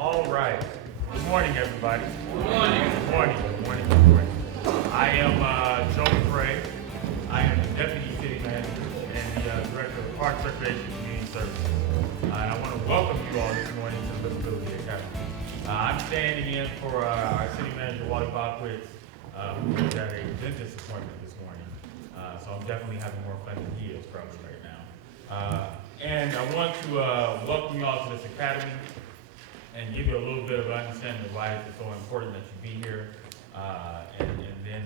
All right. Good morning, everybody. Good morning. Good morning. Good morning. Good morning. I am Joe McCrae. I am the Deputy City Manager and the Director of Parks, Recreation, and Community Services. And I want to welcome you all this morning to the Livability Academy. I'm standing in for our City Manager, Wally Bockwitz, who is at a dentist appointment this morning. So I'm definitely having more fun than he is probably right now. And I want to welcome you all to this academy and give you a little bit of understanding of why it's so important that you be here, and then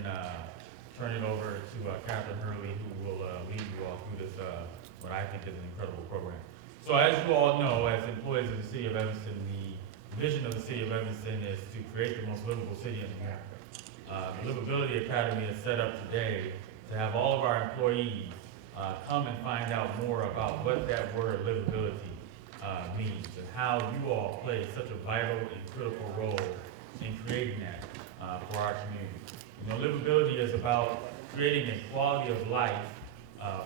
turn it over to Captain Hurley, who will lead you all through this, what I think is an incredible program. So as you all know, as employees of the City of Evanston, the vision of the City of Evanston is to create the most livable city in America. The Livability Academy is set up today to have all of our employees come and find out more about what that word livability means and how you all play such a vital and critical role in creating that for our community. You know, livability is about creating a quality of life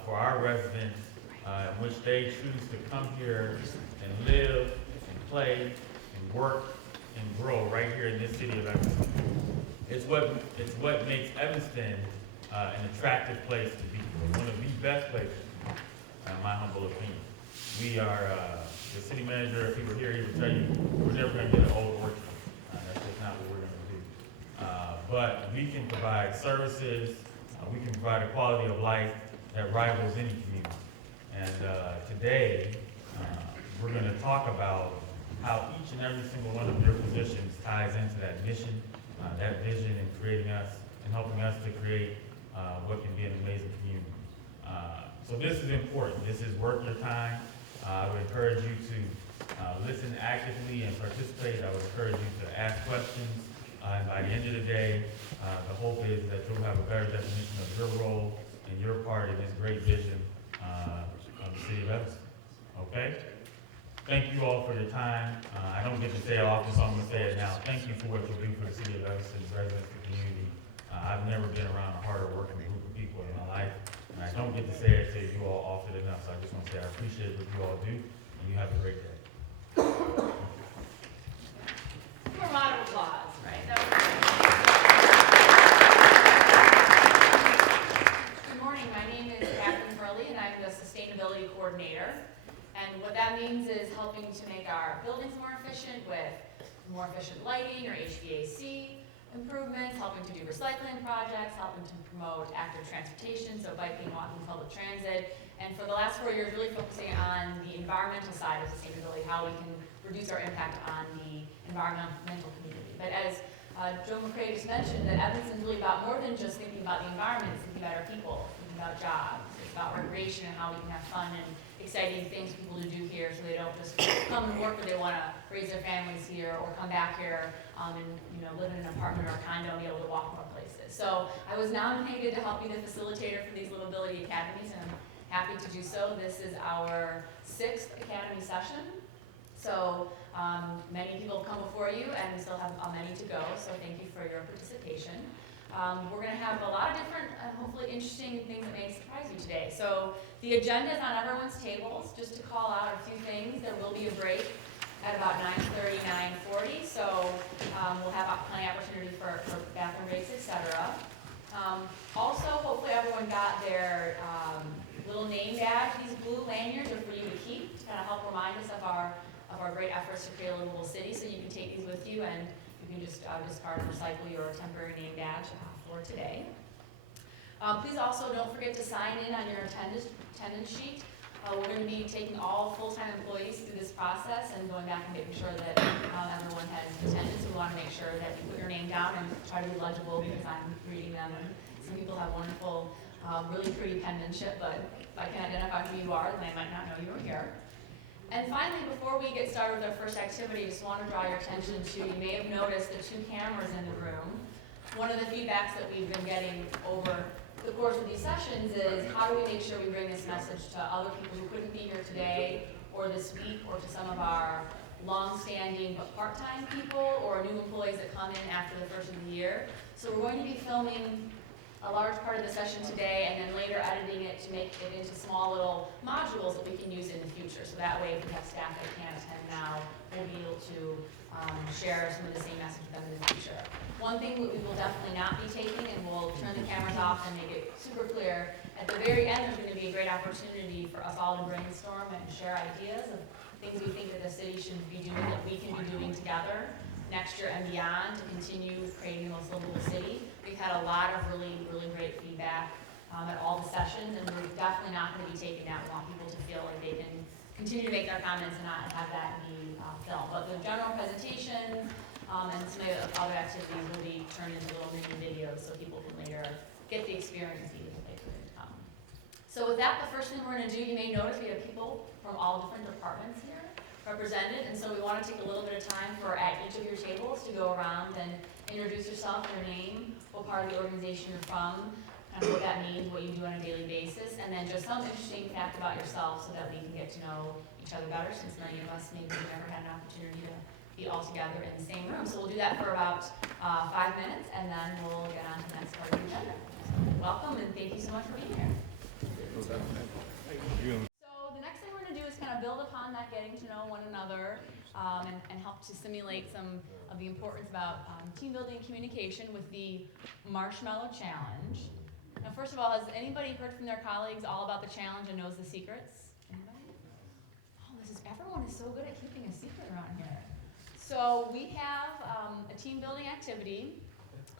for our residents in which they choose to come here and live and play and work and grow right here in this city of Evanston. It's what makes Evanston an attractive place to be, one of the best places, in my humble opinion. We are, the city manager, if he were here, he would tell you, we're never going to get an old orchard. That's just not what we're going to do. But we can provide services, we can provide a quality of life that rivals any community. And today, we're going to talk about how each and every single one of your positions ties into that mission, that vision in creating us and helping us to create what can be an amazing community. So this is important. This is worth your time. I would encourage you to listen actively and participate. I would encourage you to ask questions. And by the end of the day, the hope is that you'll have a better definition of your role and your part in this great vision of the City of Evanston. Okay? Thank you all for your time. I don't get to say it often, so I'm going to say it now. Thank you for what you do for the City of Evanston's residents and community. I've never been around a harder working group of people in my life, and I don't get to say it to you all often enough, so I just want to say I appreciate what you all do, and you have a great day. For a round of applause, right? Good morning, my name is Captain Hurley, and I'm the Sustainability Coordinator. And what that means is helping to make our buildings more efficient with more efficient lighting or HVAC improvements, helping to do recycling projects, helping to promote active transportation, so biking, walking, public transit, and for the last 4 years really focusing on the environmental side of sustainability, how we can reduce our impact on the environmental community. But as Joe McCrae just mentioned, that Evanston's really about more than just thinking about the environment, it's thinking about our people, thinking about jobs, it's about recreation and how we can have fun and exciting things for people to do here so they don't just come and work where they want to raise their families here or come back here and live in an apartment or a condo and be able to walk more places. So I was nominated to help be the facilitator for these Livability Academies, and I'm happy to do so. This is our 6th Academy session. So many people have come before you and we still have many to go, so thank you for your participation. We're going to have a lot of different, hopefully interesting things that may surprise you today. So the agenda is on everyone's tables. Just to call out a few things, there will be a break at about 9:30, 9:40. So we'll have plenty of opportunity for bathroom breaks, etc. Also, hopefully everyone got their little name badge. These blue lanyards are for you to keep to kind of help remind us of our great efforts to create a livable city. So you can take these with you and you can just discard and recycle your temporary name badge for today. Please also don't forget to sign in on your attendance sheet. We're going to be taking all full-time employees through this process and going back and making sure that everyone has attendance. We want to make sure that you put your name down and try to be legible because I'm reading them. And some people have wonderful, really pretty penmanship, but if I can identify who you are, then I might not know you were here. And finally, before we get started with our first activity, I just want to draw your attention to, you may have noticed the 2 cameras in the room. One of the feedbacks that we've been getting over the course of these sessions is how do we make sure we bring this message to other people who couldn't be here today or this week, or to some of our long-standing but part-time people or new employees that come in after the first of the year. So we're going to be filming a large part of the session today, and then later editing it to make it into small little modules that we can use in the future. So that way, if we have staff that can't attend now, we'll be able to share some of the same message with them in the future. One thing that we will definitely not be taking, and we'll turn the cameras off and make it super clear, at the very end there's going to be a great opportunity for us all to brainstorm and share ideas of things we think that the city should be doing, that we can be doing together next year and beyond to continue creating the most livable city. We've had a lot of really, really great feedback at all the sessions, and we're definitely not going to be taking that. We want people to feel like they can continue to make their comments and not have that be filmed. But the general presentations and some of the other activities will be turned into little mini videos so people can later get the experience even if they couldn't come. So with that, the first thing we're going to do, you may notice we have people from all different departments here represented, and so we want to take a little bit of time for at each of your tables to go around and introduce yourself, your name, what part of the organization you're from, kind of what that means, what you do on a daily basis, and then just some interesting fact about yourself so that we can get to know each other better, since many of us maybe have never had an opportunity to be all together in the same room. So we'll do that for about 5 minutes, and then we'll get on to the next part of the agenda. Welcome, and thank you so much for being here. So the next thing we're going to do is kind of build upon that, getting to know one another, and help to simulate some of the importance about team building and communication with the Marshmallow Challenge. Now, first of all, has anybody heard from their colleagues all about the challenge and knows the secrets? Anybody? Oh, everyone is so good at keeping a secret around here. So we have a team building activity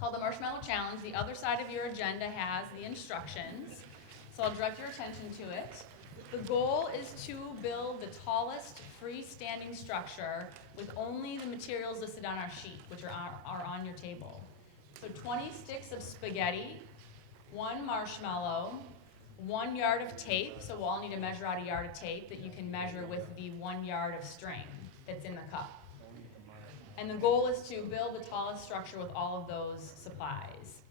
called the Marshmallow Challenge. The other side of your agenda has the instructions. So I'll direct your attention to it. The goal is to build the tallest freestanding structure with only the materials listed on our sheet, which are on your table. So 20 sticks of spaghetti, 1 marshmallow, 1 yard of tape. So we'll all need to measure out a yard of tape that you can measure with the 1 yard of string that's in the cup. And the goal is to build the tallest structure with all of those supplies.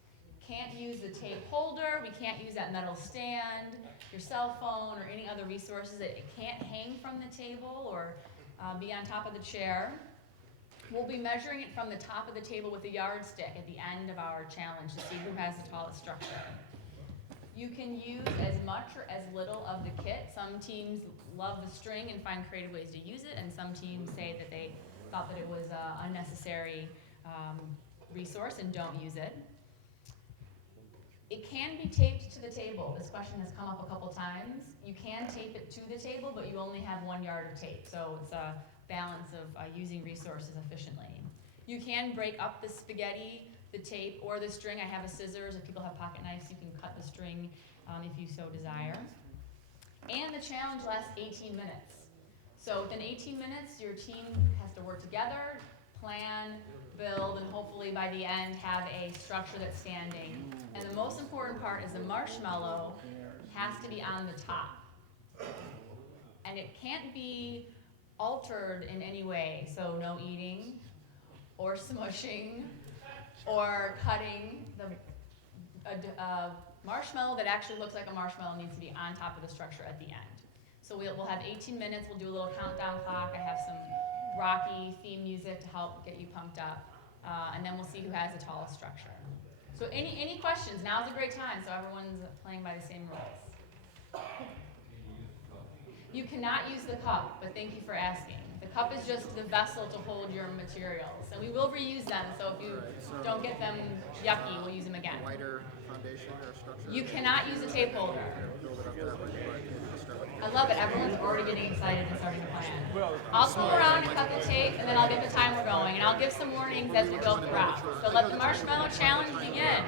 Can't use the tape holder, we can't use that metal stand, your cell phone, or any other resources. It can't hang from the table or be on top of the chair. We'll be measuring it from the top of the table with a yardstick at the end of our challenge to see who has the tallest structure. You can use as much or as little of the kit. Some teams love the string and find creative ways to use it, and some teams say that they thought that it was an unnecessary resource and don't use it. It can be taped to the table. This question has come up a couple times. You can tape it to the table, but you only have 1 yard of tape, so it's a balance of using resources efficiently. You can break up the spaghetti, the tape, or the string. I have a scissors. If people have pocket knives, you can cut the string if you so desire. And the challenge lasts 18 minutes. So within 18 minutes, your team has to work together, plan, build, and hopefully by the end have a structure that's standing. And the most important part is the marshmallow has to be on the top. And it can't be altered in any way, so no eating or smushing or cutting. A marshmallow that actually looks like a marshmallow needs to be on top of the structure at the end. So we'll have 18 minutes, we'll do a little countdown clock. I have some Rocky theme music to help get you pumped up. And then we'll see who has the tallest structure. So any questions? Now's a great time, so everyone's playing by the same rules. You cannot use the cup, but thank you for asking. The cup is just the vessel to hold your materials. And we will reuse them, so if you don't get them yucky, we'll use them again. Wider foundation or structure? You cannot use a tape holder. I love it. Everyone's already getting excited and starting to plan. I'll go around and cut the tape, and then I'll get the timer going, and I'll give some warnings as we go throughout. So let the Marshmallow Challenge begin.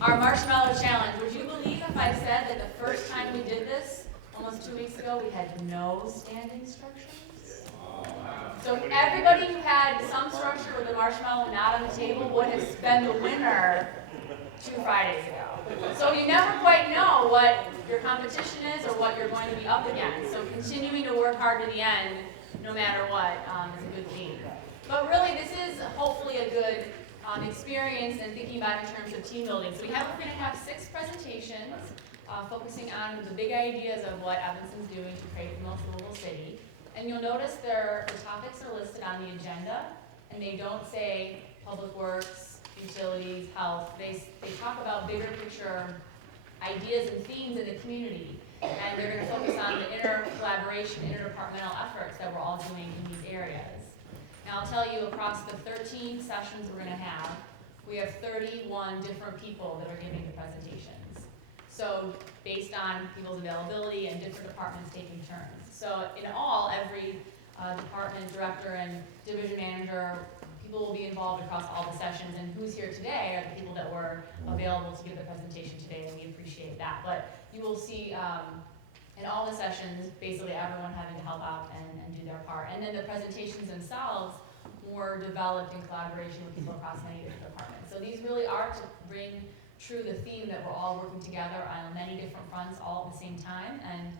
Our marshmallow challenge. Would you believe if I said that the first time we did this, almost 2 weeks ago, we had no standing structures? So everybody who had some structure with a marshmallow not on the table would have been the winner 2 Fridays ago. So you never quite know what your competition is or what you're going to be up against. So continuing to work hard to the end, no matter what, is a good theme. But really, this is hopefully a good experience and thinking about in terms of team building. So we're going to have 6 presentations focusing on the big ideas of what Evanston's doing to create the most livable city. And you'll notice the topics are listed on the agenda, and they don't say public works, utilities, health. They talk about bigger picture ideas and themes in the community. And they're going to focus on the inter-collaboration, interdepartmental efforts that we're all doing in these areas. Now I'll tell you, across the 13 sessions we're going to have, we have 31 different people that are giving the presentations. So based on people's availability and different departments taking turns. So in all, every department director and division manager, people will be involved across all the sessions, and who's here today are the people that were available to give the presentation today, and we appreciate that. But you will see in all the sessions, basically everyone having to help out and do their part. And then the presentations themselves were developed in collaboration with people across many different departments. So these really are to bring true the theme that we're all working together on many different fronts all at the same time. And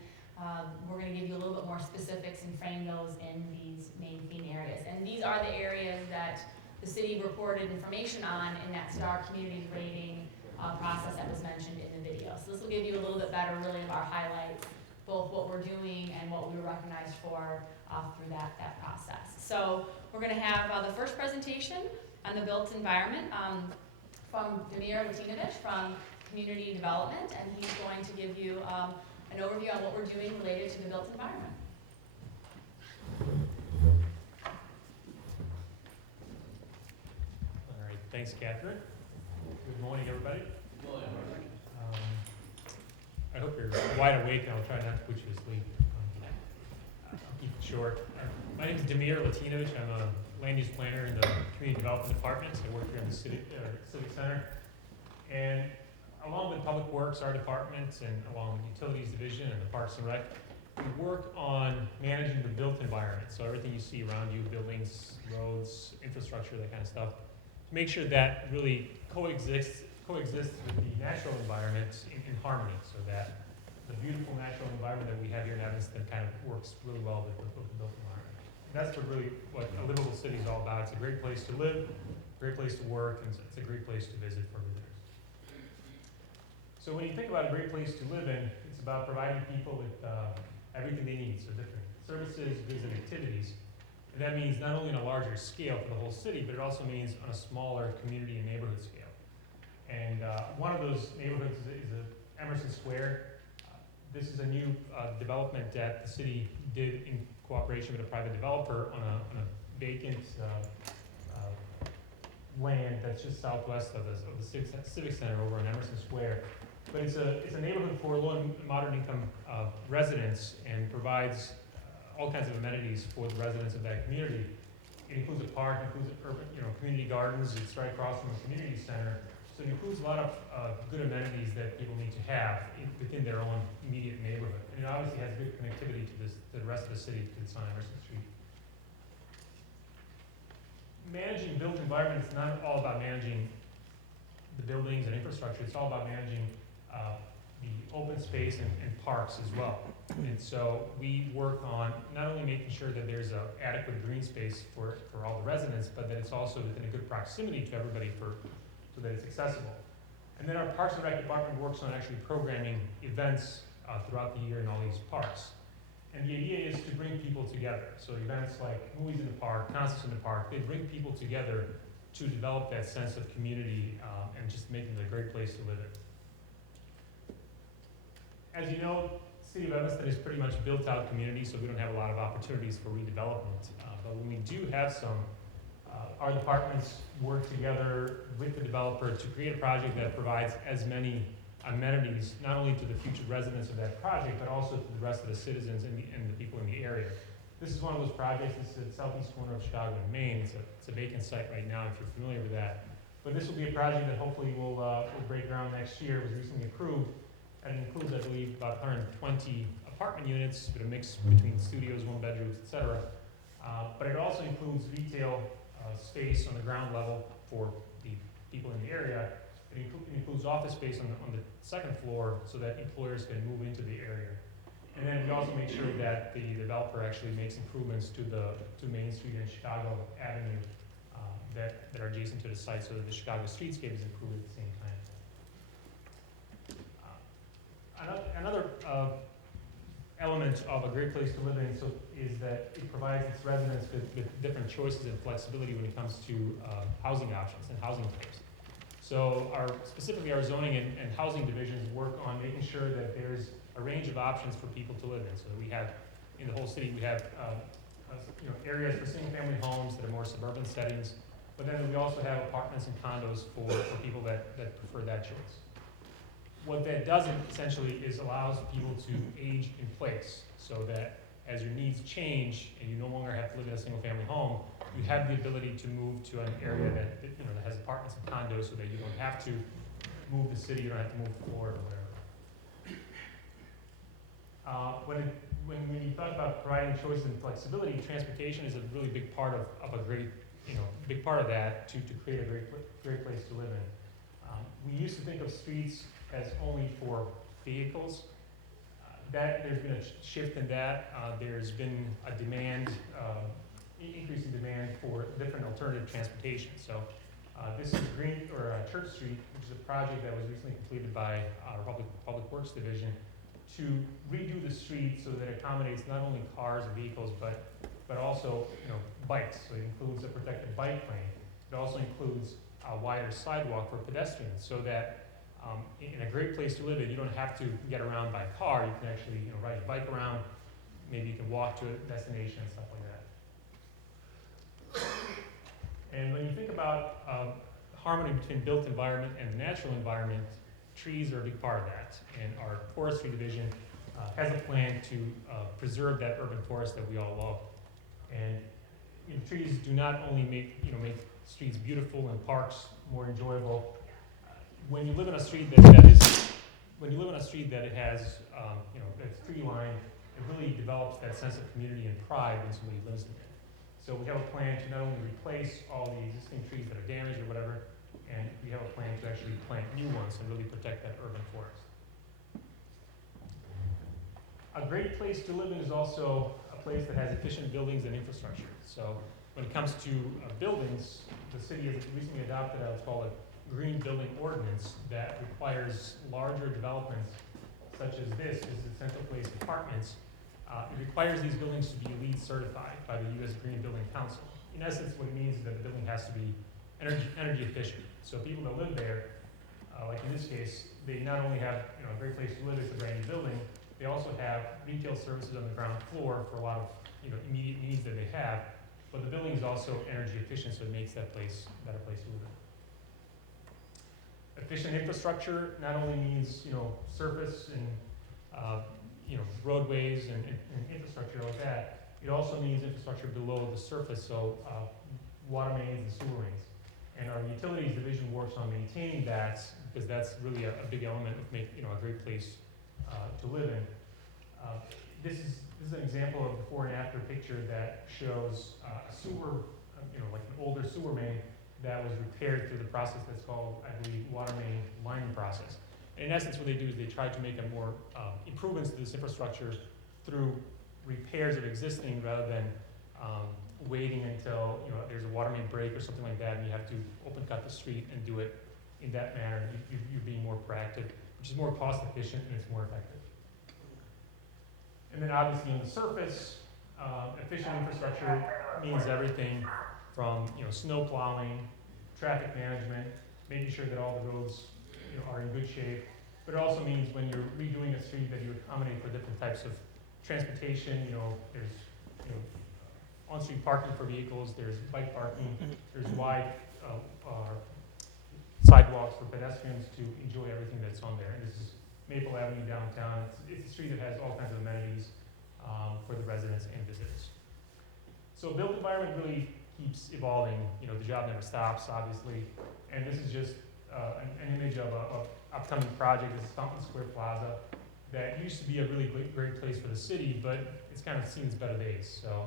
we're going to give you a little bit more specifics and frame those in these main theme areas. And these are the areas that the city reported information on in that STAR community rating process that was mentioned in the video. So this will give you a little bit better really of our highlights, both what we're doing and what we were recognized for through that process. So we're going to have the first presentation on the built environment from Damir, Latinovic from Community Development, and he's going to give you an overview on what we're doing related to the built environment. All right, thanks, Catherine. Good morning, everybody. Good morning. I hope you're wide awake, and I'll try not to put you to sleep. I'll keep it short. My name is Damir Latinovic. I'm a land use planner in the Community Development Department. So I work here in the Civic Center. And along with Public Works, our department, and along with Utilities Division and the Parks and Rec, we work on managing the built environment. So everything you see around you, buildings, roads, infrastructure, that kind of stuff, to make sure that really coexists with the natural environment in harmony, so that the beautiful natural environment that we have here in Evanston kind of works really well with the built environment. And that's what a livable city is all about. It's a great place to live, great place to work, and it's a great place to visit for visitors. So when you think about a great place to live in, it's about providing people with everything they need, so different services, goods, and activities. And that means not only on a larger scale for the whole city, but it also means on a smaller community and neighborhood scale. And one of those neighborhoods is Emerson Square. This is a new development that the city did in cooperation with a private developer on a vacant land that's just southwest of the Civic Center over in Emerson Square. But it's a neighborhood for low and moderate income residents, and provides all kinds of amenities for the residents of that community. It includes a park, includes urban, community gardens. It's right across from a community center. So it includes a lot of good amenities that people need to have within their own immediate neighborhood. And it obviously has good connectivity to the rest of the city, to the Emerson Street. Managing built environment is not all about managing the buildings and infrastructure. It's all about managing the open space and parks as well. And so we work on not only making sure that there's an adequate green space for all the residents, but that it's also within a good proximity to everybody so that it's accessible. And then our Parks and Rec department works on actually programming events throughout the year in all these parks. And the idea is to bring people together. So events like movies in the park, concerts in the park, they bring people together to develop that sense of community and just make it a great place to live in. As you know, the city of Evanston is pretty much a built-out community, so we don't have a lot of opportunities for redevelopment. But when we do have some, our departments work together with the developer to create a project that provides as many amenities, not only to the future residents of that project, but also to the rest of the citizens and the people in the area. This is one of those projects. It's at the southeast corner of Chicago and Maine. It's a vacant site right now, if you're familiar with that. But this will be a project that hopefully will break ground last year was recently approved, and it includes, I believe, about 120 apartment units with a mix between studios, one bedrooms, et cetera. But it also includes retail space on the ground level for the people in the area. It includes office space on the second floor so that employers can move into the area. And then we also make sure that the developer actually makes improvements to Main Street and Chicago Avenue that are adjacent to the site so that the Chicago streetscape is improved at the same time. Another element of a great place to live in is that it provides its residents with different choices and flexibility when it comes to housing options and housing types. So specifically our zoning and housing divisions work on making sure that there's a range of options for people to live in. So we have, in the whole city, we have areas for single-family homes that are more suburban settings, but then we also have apartments and condos for people that prefer that choice. What that does essentially is allows people to age in place so that as your needs change and you no longer have to live in a single-family home, you have the ability to move to an area that has apartments and condos so that you don't have to move the city, you don't have to move Florida or whatever. When you talk about providing choices and flexibility, transportation is a really big part of a great, big part of that to create a great place to live in. We used to think of streets as only for vehicles. There's been a shift in that. There's been a demand, increasing demand for different alternative transportation. So this is Church Street, which is a project that was recently completed by our Public Works Division to redo the street so that it accommodates not only cars and vehicles, but also bikes. So it includes a protected bike lane. It also includes a wider sidewalk for pedestrians, so that in a great place to live in, you don't have to get around by car. You can actually ride your bike around. Maybe you can walk to a destination and stuff like that. And when you think about harmony between built environment and the natural environment, trees are a big part of that. And our forestry division has a plan to preserve that urban forest that we all love. And trees do not only make streets beautiful and parks more enjoyable. When you live in a street that has that's tree lined, it really develops that sense of community and pride when somebody lives in it. So we have a plan to not only replace all the existing trees that are damaged or whatever, and we have a plan to actually plant new ones and really protect that urban forest. A great place to live in is also a place that has efficient buildings and infrastructure. So when it comes to buildings, the city has recently adopted what's called a green building ordinance that requires larger developments such as this is the Central Place Apartments. It requires these buildings to be LEED certified by the U.S. Green Building Council. In essence, what it means is that the building has to be energy efficient. So people that live there, like in this case, they not only have a great place to live, it's a brand new building, they also have retail services on the ground floor for a lot of immediate needs that they have, but the building is also energy efficient, so it makes that place a better place to live in. Efficient infrastructure not only means surface and roadways and infrastructure like that. It also means infrastructure below the surface, so water mains and sewer mains. And our utilities division works on maintaining that because that's really a big element of making a great place to live in. This is an example of before and after picture that shows a sewer, like an older sewer main that was repaired through the process that's called, I believe, water main lining process. And in essence, what they do is they try to make a more improvements to this infrastructure through repairs of existing rather than waiting until there's a water main break or something like that, and you have to open cut the street and do it in that manner. You're being more proactive, which is more cost efficient and it's more effective. And then obviously on the surface, efficient infrastructure means everything from snow plowing, traffic management, making sure that all the roads are in good shape. But it also means when you're redoing a street that you accommodate for different types of transportation. There's on-street parking for vehicles, there's bike parking, there's wide sidewalks for pedestrians to enjoy everything that's on there. And this is Maple Avenue downtown. It's a street that has all kinds of amenities for the residents and visitors. So built environment really keeps evolving. The job never stops, obviously. And this is just an image of a upcoming project. It's Fountain Square Plaza that used to be a really great place for the city, but it's kind of seen its better days. So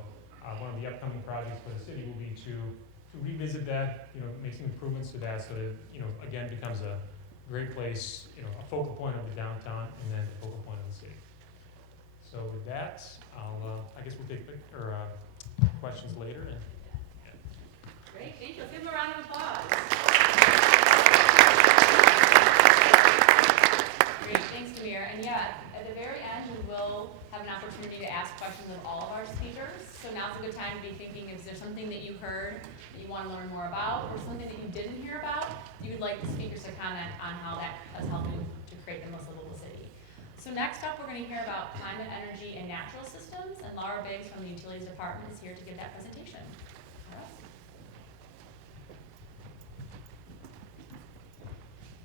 one of the upcoming projects for the city will be to revisit that, make some improvements to that so that, again, becomes a great place, a focal point of the downtown and then the focal point of the city. So with that, I guess we'll take questions later. And Great, thank you. Let's give them a round of applause. Great, thanks, Damir. And yeah, at the very end, we will have an opportunity to ask questions of all of our speakers. So now's a good time to be thinking, is there something that you heard that you want to learn more about, or something that you didn't hear about you would like the speakers to comment on how that is helping to create the most livable city? So next up, we're going to hear about climate, energy, and natural systems, and Laura Biggs from the Utilities Department is here to give that presentation. Laura?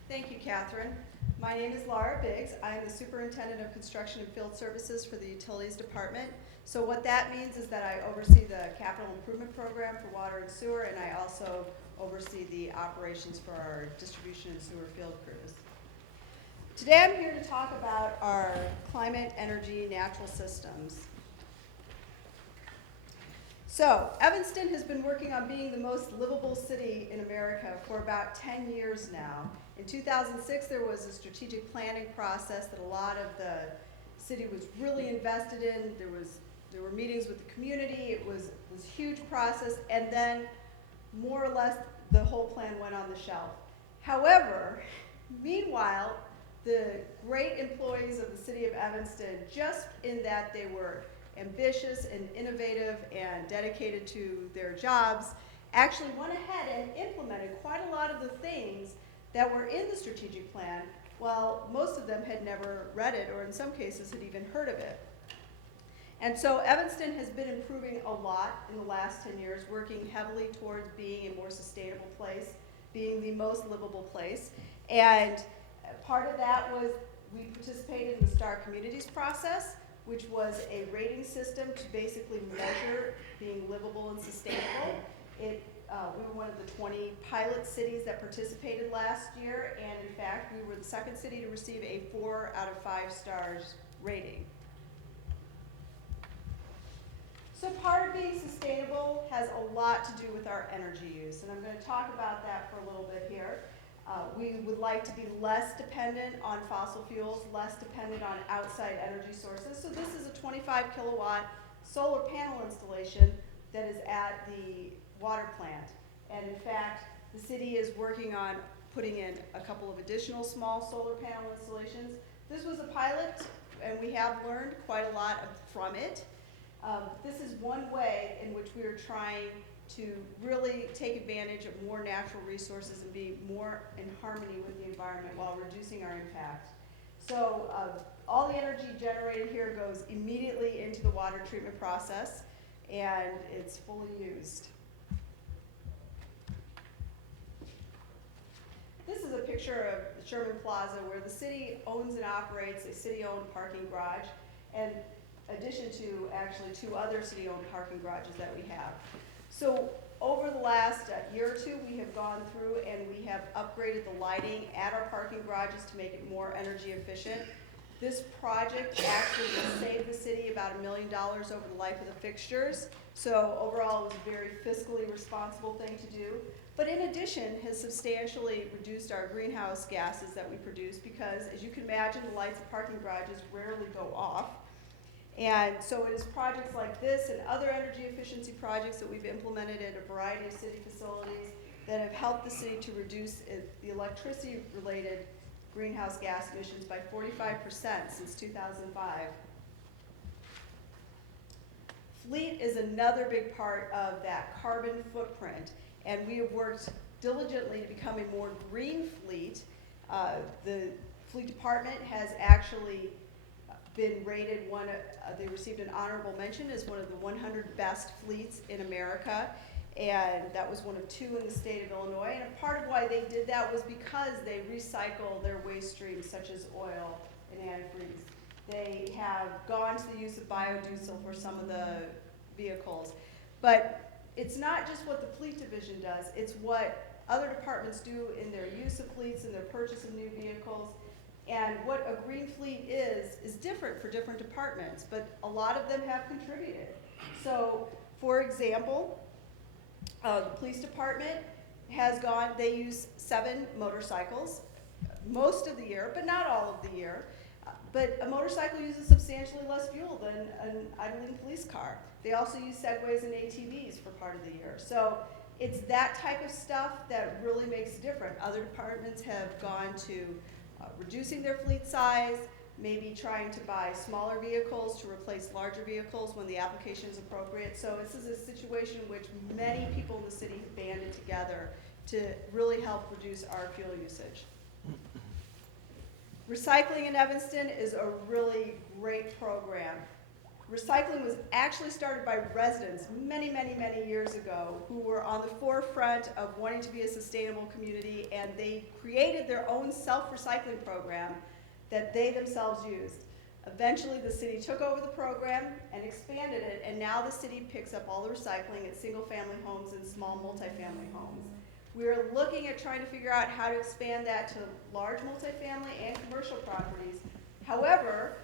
Thank you, Catherine. My name is Laura Biggs. I am the Superintendent of Construction and Field Services for the Utilities Department. So what that means is that I oversee the capital improvement program for water and sewer, and I also oversee the operations for our distribution and sewer field crews. Today I'm here to talk about our climate, energy, natural systems. So Evanston has been working on being the most livable city in America for about 10 years now. In 2006, there was a strategic planning process that a lot of the city was really invested in. There were meetings with the community. It was this huge process, and then more or less the whole plan went on the shelf. However, meanwhile, the great employees of the city of Evanston, just in that they were ambitious and innovative and dedicated to their jobs, actually went ahead and implemented quite a lot of the things that were in the strategic plan, while most of them had never read it or in some cases had even heard of it. And so Evanston has been improving a lot in the last 10 years, working heavily towards being a more sustainable place, being the most livable place. And part of that was we participated in the Star Communities process, which was a rating system to basically measure being livable and sustainable. We were one of the 20 pilot cities that participated last year, and in fact, we were the second city to receive a 4 out of 5 stars rating. So part of being sustainable has a lot to do with our energy use, and I'm going to talk about that for a little bit here. We would like to be less dependent on fossil fuels, less dependent on outside energy sources. So this is a 25 kilowatt solar panel installation that is at the water plant. And in fact, the city is working on putting in a couple of additional small solar panel installations. This was a pilot, and we have learned quite a lot from it. This is one way in which we are trying to really take advantage of more natural resources and be more in harmony with the environment while reducing our impact. So all the energy generated here goes immediately into the water treatment process, and it's fully used. This is a picture of Sherman Plaza, where the city owns and operates a city-owned parking garage, and in addition to actually 2 other city-owned parking garages that we have. So over the last year or 2, we have gone through and we have upgraded the lighting at our parking garages to make it more energy efficient. This project actually will save the city about $1 million over the life of the fixtures. So overall, it was a very fiscally responsible thing to do. But in addition, has substantially reduced our greenhouse gases that we produce because, as you can imagine, the lights of parking garages rarely go off. And so it is projects like this and other energy efficiency projects that we've implemented at a variety of city facilities that have helped the city to reduce the electricity-related greenhouse gas emissions by 45% since 2005. Fleet is another big part of that carbon footprint, and we have worked diligently to become a more green fleet. The fleet department has actually been rated they received an honorable mention as one of the 100 best fleets in America, and that was one of 2 in the state of Illinois. And a part of why they did that was because they recycle their waste streams, such as oil and antifreeze. They have gone to the use of biodiesel for some of the vehicles. But it's not just what the fleet division does, it's what other departments do in their use of fleets and their purchase of new vehicles. And what a green fleet is different for different departments, but a lot of them have contributed. So, for example, the police department they use 7 motorcycles most of the year, but not all of the year. But a motorcycle uses substantially less fuel than an idling police car. They also use Segways and ATVs for part of the year. So it's that type of stuff that really makes a difference. Other departments have gone to reducing their fleet size, maybe trying to buy smaller vehicles to replace larger vehicles when the application is appropriate. So this is a situation in which many people in the city have banded together to really help reduce our fuel usage. Recycling in Evanston is a really great program. Recycling was actually started by residents many, many, many years ago who were on the forefront of wanting to be a sustainable community, and they created their own self-recycling program that they themselves used. Eventually, the city took over the program and expanded it, and now the city picks up all the recycling at single-family homes and small multifamily homes. We're looking at trying to figure out how to expand that to large multifamily and commercial properties. However,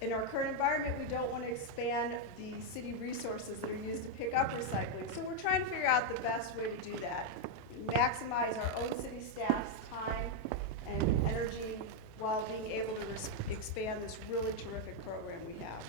in our current environment, we don't want to expand the city resources that are used to pick up recycling. So we're trying to figure out the best way to do that. Maximize our own city staff's time and energy while being able to expand this really terrific program we have.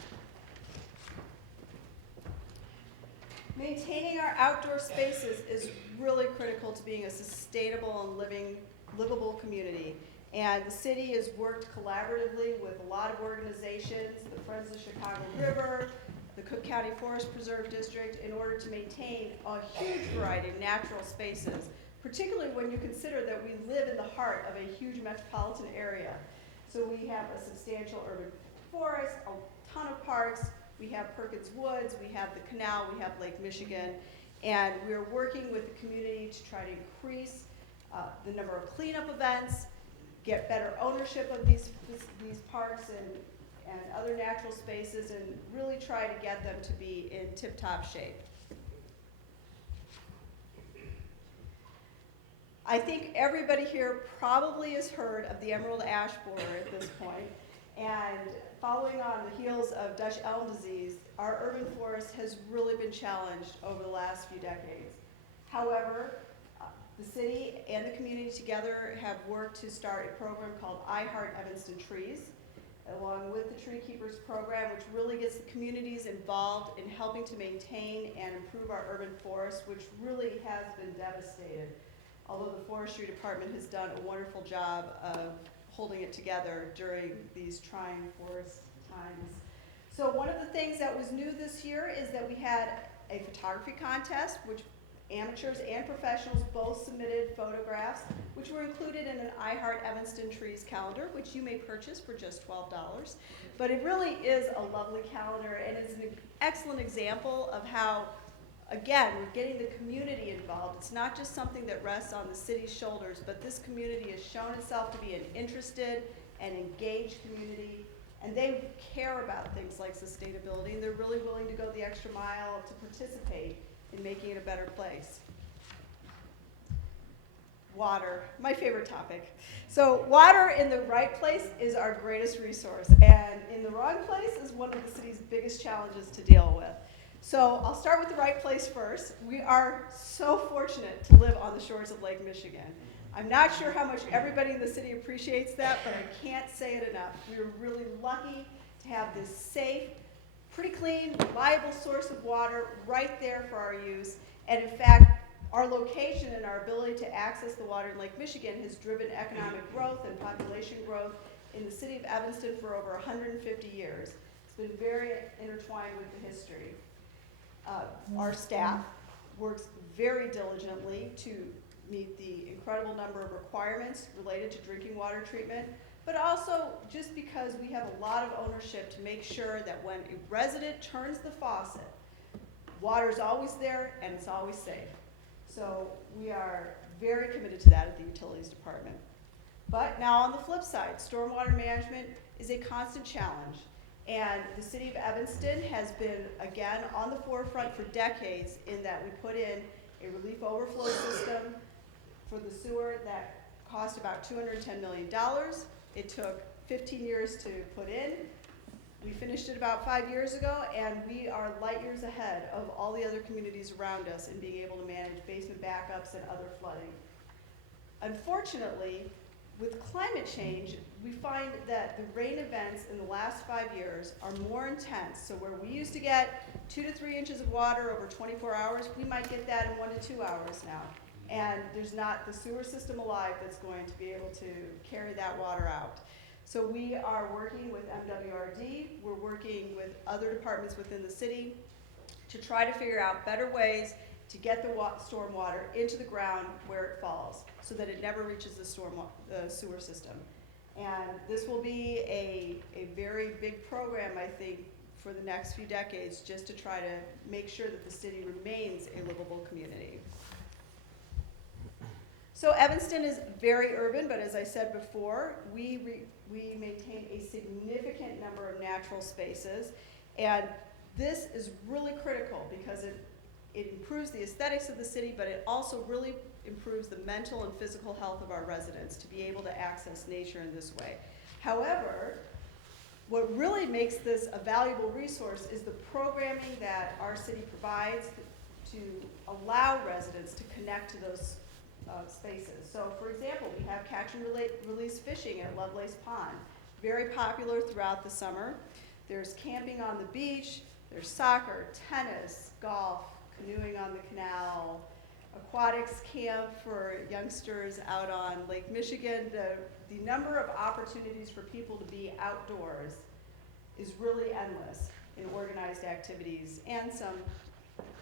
Maintaining our outdoor spaces is really critical to being a sustainable and livable community. And the city has worked collaboratively with a lot of organizations, the Friends of the Chicago River, the Cook County Forest Preserve District, in order to maintain a huge variety of natural spaces, particularly when you consider that we live in the heart of a huge metropolitan area. So we have a substantial urban forest, a ton of parks. We have Perkins Woods, we have the canal, we have Lake Michigan, and we're working with the community to try to increase the number of cleanup events, get better ownership of these parks and other natural spaces, and really try to get them to be in tip-top shape. I think everybody here probably has heard of the emerald ash borer at this point, and following on the heels of Dutch elm disease, our urban forest has really been challenged over the last few decades. However, the city and the community together have worked to start a program called I Heart Evanston Trees, along with the Tree Keepers program, which really gets the communities involved in helping to maintain and improve our urban forest, which really has been devastated. Although the forestry department has done a wonderful job of holding it together during these trying forest times. So one of the things that was new this year is that we had a photography contest, which amateurs and professionals both submitted photographs, which were included in an I Heart Evanston Trees calendar, which you may purchase for just $12. But it really is a lovely calendar, and it's an excellent example of how, again, we're getting the community involved. It's not just something that rests on the city's shoulders, but this community has shown itself to be an interested and engaged community, and they care about things like sustainability, and they're really willing to go the extra mile to participate in making it a better place. Water, my favorite topic. So water in the right place is our greatest resource, and in the wrong place is one of the city's biggest challenges to deal with. So I'll start with the right place first. We are so fortunate to live on the shores of Lake Michigan. I'm not sure how much everybody in the city appreciates that, but I can't say it enough. We're really lucky to have this safe, pretty clean, reliable source of water right there for our use. And in fact, our location and our ability to access the water in Lake Michigan has driven economic growth and population growth in the city of Evanston for over 150 years. It's been very intertwined with the history. Our staff works very diligently to meet the incredible number of requirements related to drinking water treatment, but also just because we have a lot of ownership to make sure that when a resident turns the faucet, water's always there and it's always safe. So we are very committed to that at the Utilities Department. But now on the flip side, stormwater management is a constant challenge. And the city of Evanston has been, again, on the forefront for decades in that we put in a relief overflow system for the sewer that cost about $210 million. It took 15 years to put in. We finished it about 5 years ago, and we are light years ahead of all the other communities around us in being able to manage basement backups and other flooding. Unfortunately, with climate change, we find that the rain events in the last 5 years are more intense. So where we used to get 2 to 3 inches of water over 24 hours, we might get that in 1 to 2 hours now. And there's not the sewer system alive that's going to be able to carry that water out. So we are working with MWRD, we're working with other departments within the city to try to figure out better ways to get the storm water into the ground where it falls so that it never reaches the sewer system. And this will be a very big program, I think, for the next few decades, just to try to make sure that the city remains a livable community. So Evanston is very urban, but as I said before, we maintain a significant number of natural spaces, and this is really critical because it improves the aesthetics of the city, but it also really improves the mental and physical health of our residents to be able to access nature in this way. However, what really makes this a valuable resource is the programming that our city provides to allow residents to connect to those spaces. So for example, we have catch and release fishing at Lovelace Pond, very popular throughout the summer. There's camping on the beach, there's soccer, tennis, golf, canoeing on the canal, aquatics camp for youngsters out on Lake Michigan. The number of opportunities for people to be outdoors is really endless in organized activities and some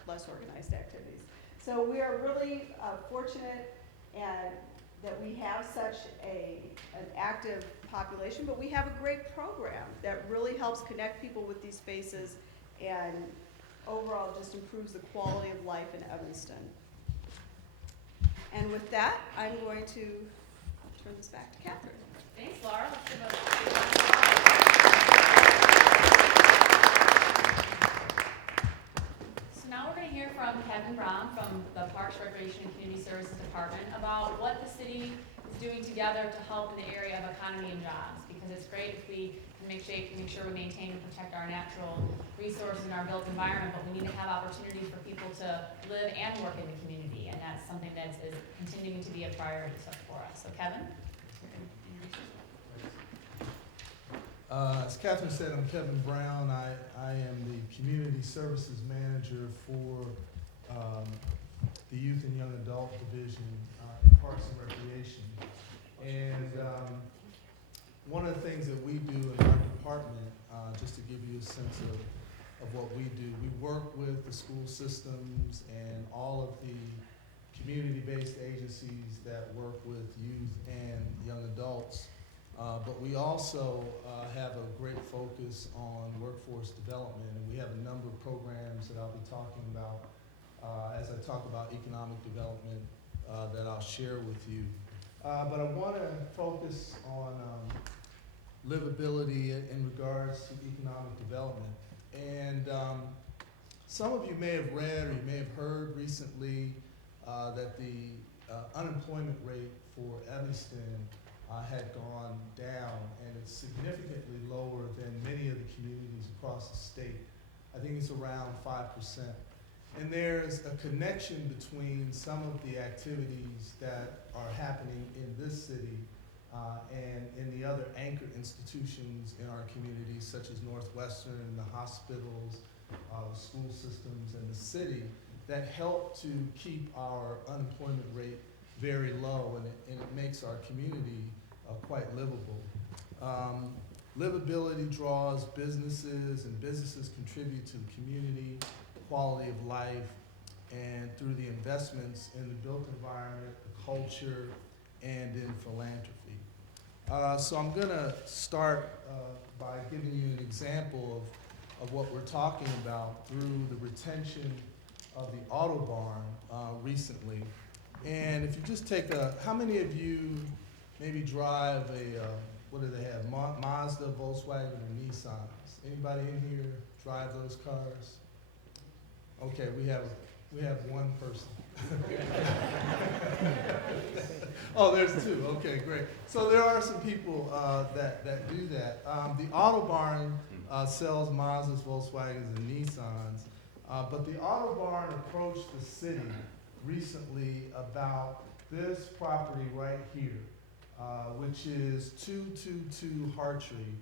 less organized activities. So we are really fortunate and that we have such an active population, but we have a great program that really helps connect people with these spaces and overall just improves the quality of life in Evanston. And with that, I'm going to turn this back to Catherine. Thanks, Laura. Let's give a So now we're going to hear from Kevin Brown from the Parks, Recreation, and Community Services Department about what the city is doing together to help in the area of economy and jobs. Because it's great if we can make sure we maintain and protect our natural resources and our built environment, but we need to have opportunities for people to live and work in the community, and that's something that is continuing to be a priority for us. So Kevin? As Catherine said, I'm Kevin Brown. I am the Community Services Manager for the Youth and Young Adult Division in Parks and Recreation. And one of the things that we do in our department, just to give you a sense of what we do, we work with the school systems and all of the community-based agencies that work with youth and young adults. But we also have a great focus on workforce development, and we have a number of programs that I'll be talking about as I talk about economic development that I'll share with you. But I want to focus on livability in regards to economic development. And some of you may have read or you may have heard recently that the unemployment rate for Evanston had gone down, and it's significantly lower than many of the communities across the state. I think it's around 5%. And there's a connection between some of the activities that are happening in this city and in the other anchor institutions in our communities, such as Northwestern, the hospitals, the school systems, and the city, that help to keep our unemployment rate very low, and it makes our community quite livable. Livability draws businesses, and businesses contribute to the community, quality of life, and through the investments in the built environment, the culture, and in philanthropy. So I'm gonna start by giving you an example of what we're talking about through the retention of the Autobarn recently. And if you just take how many of you maybe drive what do they have, Mazda, Volkswagen, or Nissans? Anybody in here drive those cars? Okay, we have We have one person. Oh, there's two. Okay, great. So there are some people that do that. The Auto Barn sells Mazdas, Volkswagens, and Nissans. But the Auto Barn approached the city recently about this property right here, which is 222 Hartree.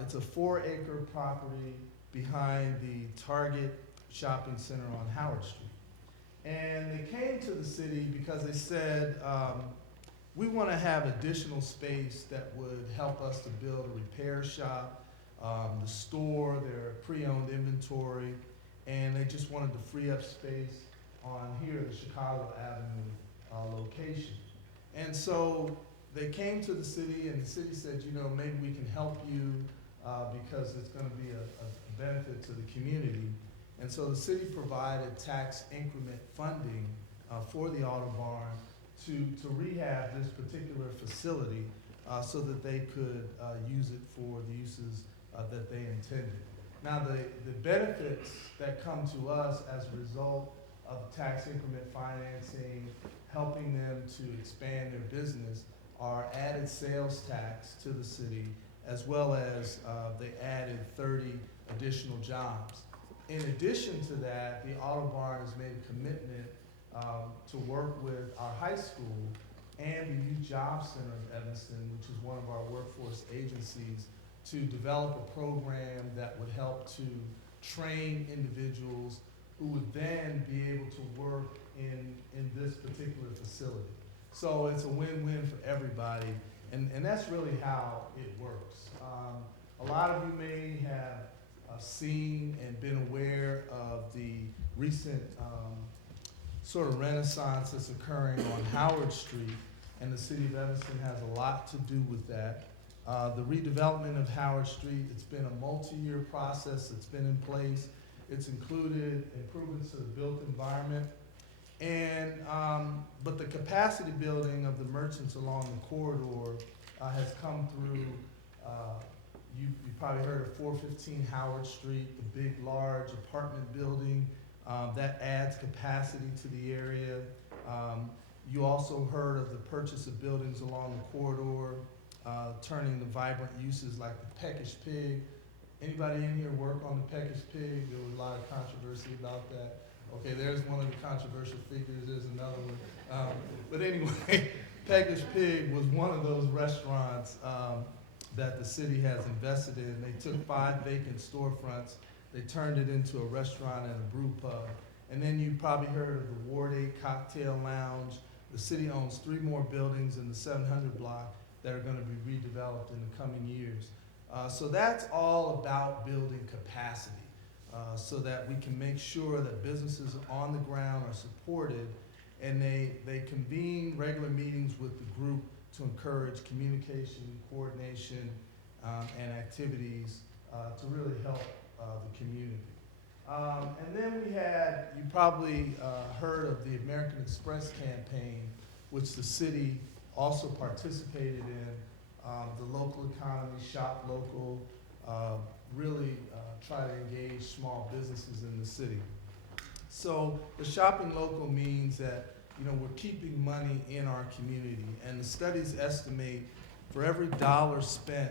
It's a 4-acre property behind the Target shopping center on Howard Street. And they came to the city because they said, we want to have additional space that would help us to build a repair shop, the store, their pre-owned inventory, and they just wanted to free up space on here, the Chicago Avenue location. And so they came to the city, and the city said, you know, maybe we can help you because it's going to be a benefit to the community. And so the city provided tax increment funding for the Auto Barn to rehab this particular facility so that they could use it for the uses that they intended. Now, the benefits that come to us as a result of tax increment financing, helping them to expand their business, are added sales tax to the city, as well as they added 30 additional jobs. In addition to that, the Auto Barn has made a commitment to work with our high school and the Youth Job Center of Evanston, which is one of our workforce agencies, to develop a program that would help to train individuals who would then be able to work in this particular facility. So it's a win-win for everybody, and that's really how it works. A lot of you may have seen and been aware of the recent sort of renaissance that's occurring on Howard Street, and the city of Evanston has a lot to do with that. The redevelopment of Howard Street, it's been a multi-year process that's been in place. It's included improvements to the built environment, and but the capacity building of the merchants along the corridor has come through. You probably heard of 415 Howard Street, the big, large apartment building that adds capacity to the area. You also heard of the purchase of buildings along the corridor, turning the vibrant uses like the Peckish Pig. Anybody in here work on the Peckish Pig? There was a lot of controversy about that. Okay, there's one of the controversial figures, there's another one. But anyway, Peckish Pig was one of those restaurants that the city has invested in. They took 5 vacant storefronts, they turned it into a restaurant and a brew pub. And then you probably heard of the Ward 8 Cocktail Lounge. The city owns 3 more buildings in the 700 block that are going to be redeveloped in the coming years. So that's all about building capacity so that we can make sure that businesses on the ground are supported, and they convene regular meetings with the group to encourage communication, coordination, and activities to really help the community. And then we had, you probably heard of the American Express campaign, which the city also participated in. The local economy, shop local, really try to engage small businesses in the city. So the shopping local means that, you know, we're keeping money in our community, and the studies estimate for every dollar spent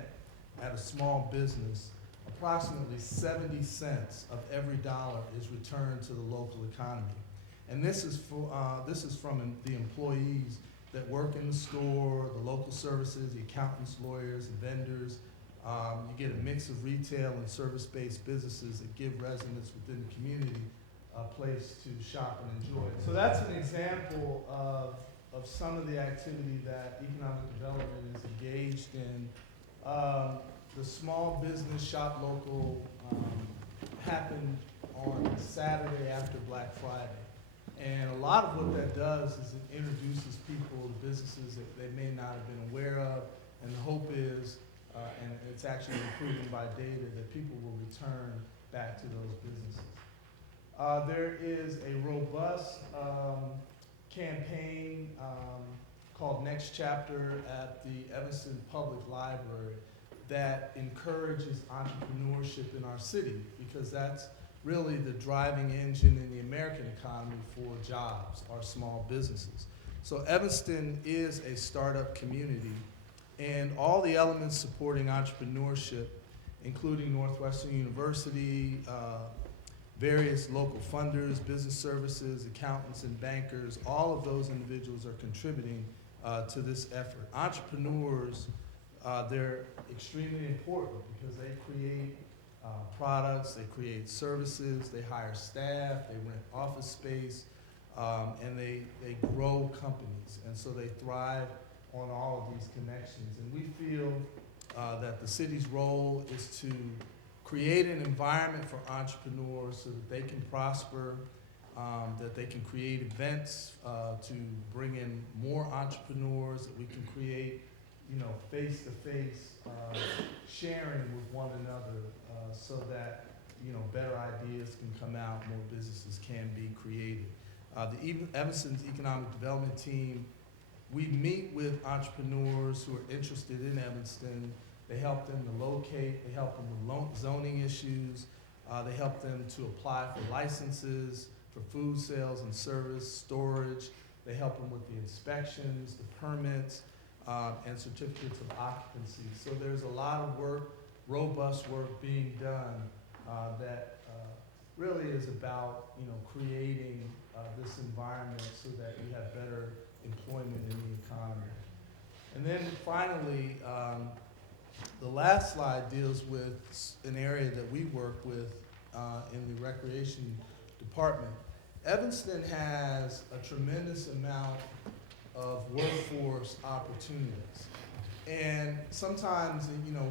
at a small business, approximately 70 cents of every dollar is returned to the local economy. And this is from the employees that work in the store, the local services, the accountants, lawyers, and vendors. You get a mix of retail and service-based businesses that give residents within the community a place to shop and enjoy. So that's an example of some of the activity that economic development is engaged in. The small business shop local happened on Saturday after Black Friday. And a lot of what that does is it introduces people to businesses that they may not have been aware of. And the hope is, and it's actually been proven by data, that people will return back to those businesses. There is a robust campaign called Next Chapter at the Evanston Public Library that encourages entrepreneurship in our city, because that's really the driving engine in the American economy for jobs, are small businesses. So Evanston is a startup community, and all the elements supporting entrepreneurship, including Northwestern University, various local funders, business services, accountants, and bankers, all of those individuals are contributing to this effort. Entrepreneurs, they're extremely important because they create products, they create services, they hire staff, they rent office space, and they grow companies. And so they thrive on all of these connections. And we feel that the city's role is to create an environment for entrepreneurs so that they can prosper, that they can create events to bring in more entrepreneurs, that we can create, face-to-face sharing with one another so that, better ideas can come out, more businesses can be created. Evanston's Economic Development Team, we meet with entrepreneurs who are interested in Evanston. They help them to locate, they help them with zoning issues, they help them to apply for licenses, for food sales and service, storage. They help them with the inspections, the permits, and certificates of occupancy. So there's a lot of work, robust work being done that really is about creating this environment so that we have better employment in the economy. And then finally, the last slide deals with an area that we work with in the recreation department. Evanston has a tremendous amount of workforce opportunities. And sometimes,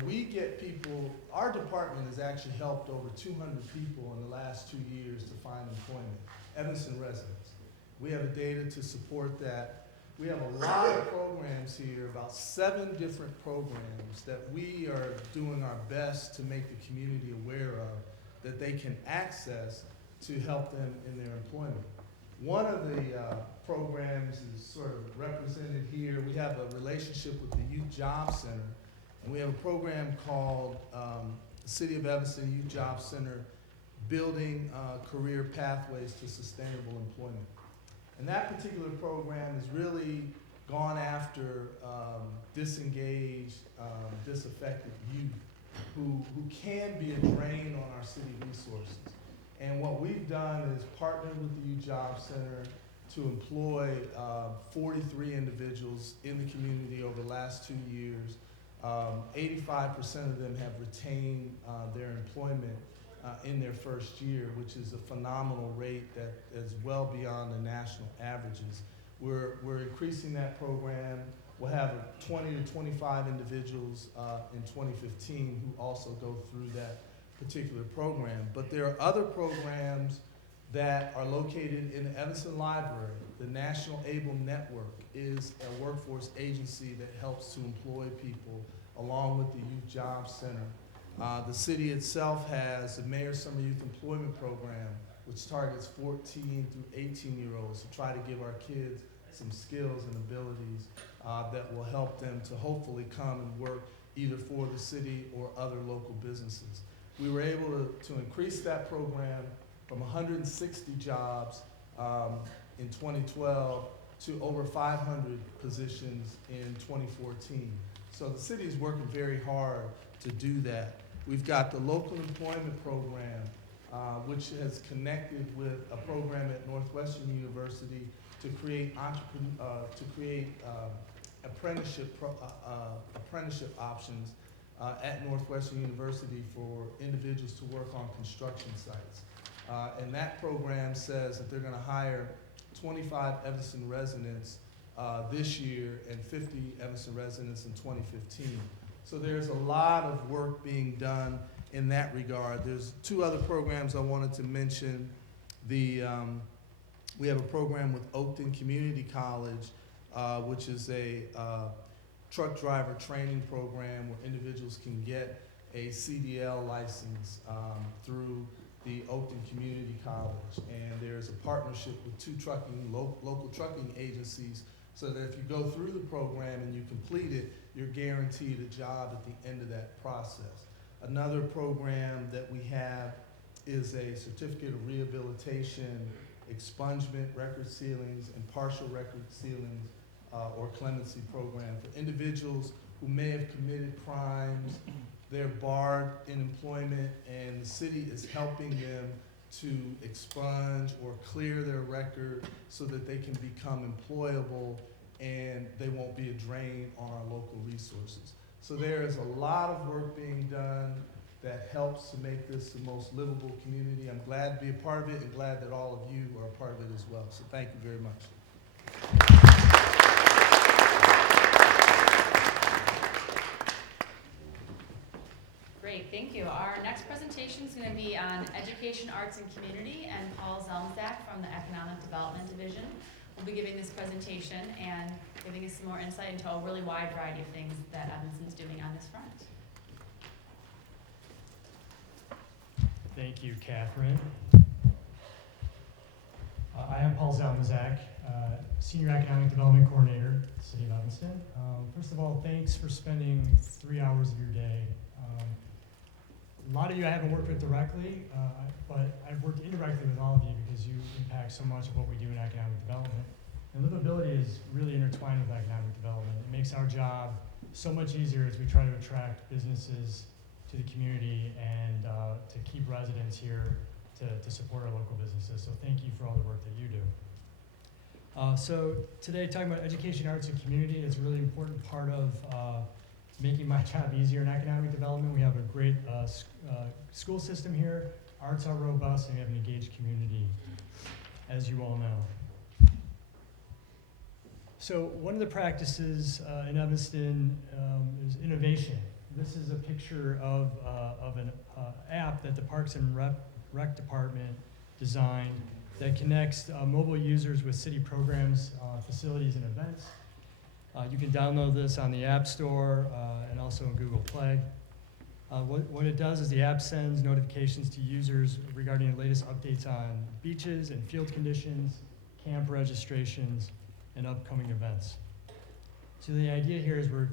we get people, our department has actually helped over 200 people in the last 2 years to find employment, Evanston residents. We have data to support that. We have a lot of programs here, about 7 different programs that we are doing our best to make the community aware of, that they can access to help them in their employment. One of the programs is sort of represented here. We have a relationship with the Youth Job Center, and we have a program called the City of Evanston Youth Job Center, Building Career Pathways to Sustainable Employment. And that particular program has really gone after disengaged, disaffected youth who can be a drain on our city resources. And what we've done is partnered with the Youth Job Center to employ 43 individuals in the community over the last 2 years. 85% of them have retained their employment in their first year, which is a phenomenal rate that is well beyond the national averages. We're increasing that program. We'll have 20 to 25 individuals in 2015 who also go through that particular program. But there are other programs that are located in the Evanston Library. The National ABLE Network is a workforce agency that helps to employ people along with the Youth Job Center. The city itself has the Mayor's Summer Youth Employment Program, which targets 14 through 18-year-olds to try to give our kids some skills and abilities that will help them to hopefully come and work either for the city or other local businesses. We were able to increase that program from 160 jobs in 2012 to over 500 positions in 2014. So the city is working very hard to do that. We've got the local employment program, which has connected with a program at Northwestern University to create apprenticeship options at Northwestern University for individuals to work on construction sites. And that program says that they're going to hire 25 Evanston residents this year and 50 Evanston residents in 2015. So there's a lot of work being done in that regard. There's 2 other programs I wanted to mention. We have a program with Oakton Community College, which is a truck driver training program where individuals can get a CDL license through the Oakton Community College. And there's a partnership with 2 local trucking agencies, so that if you go through the program and you complete it, you're guaranteed a job at the end of that process. Another program that we have is a certificate of rehabilitation, expungement, record sealings, and partial record sealings or clemency program for individuals who may have committed crimes. They're barred in employment, and the city is helping them to expunge or clear their record so that they can become employable and they won't be a drain on our local resources. So there is a lot of work being done that helps to make this the most livable community. I'm glad to be a part of it and glad that all of you are a part of it as well. So thank you very much. Great, thank you. Our next presentation is going to be on education, arts, and community, and Paul Zalmezak from the Economic Development Division will be giving this presentation and giving us some more insight into a really wide variety of things that Evanston's doing on this front. Thank you, Catherine. I am Paul Zalmezak, Senior Economic Development Coordinator at the City of Evanston. First of all, thanks for spending 3 hours of your day. A lot of you I haven't worked with directly, but I've worked indirectly with all of you because you impact so much of what we do in economic development. And livability is really intertwined with economic development. It makes our job so much easier as we try to attract businesses to the community and to keep residents here to support our local businesses. So thank you for all the work that you do. So today, talking about education, arts, and community is a really important part of making my job easier in economic development. We have a great school system here. Arts are robust, and we have an engaged community, as you all know. So one of the practices in Evanston is innovation. This is a picture of an app that the Parks and Rec Department designed that connects mobile users with city programs, facilities, and events. You can download this on the App Store and also on Google Play. What it does is the app sends notifications to users regarding the latest updates on beaches and field conditions, camp registrations, and upcoming events. So the idea here is we're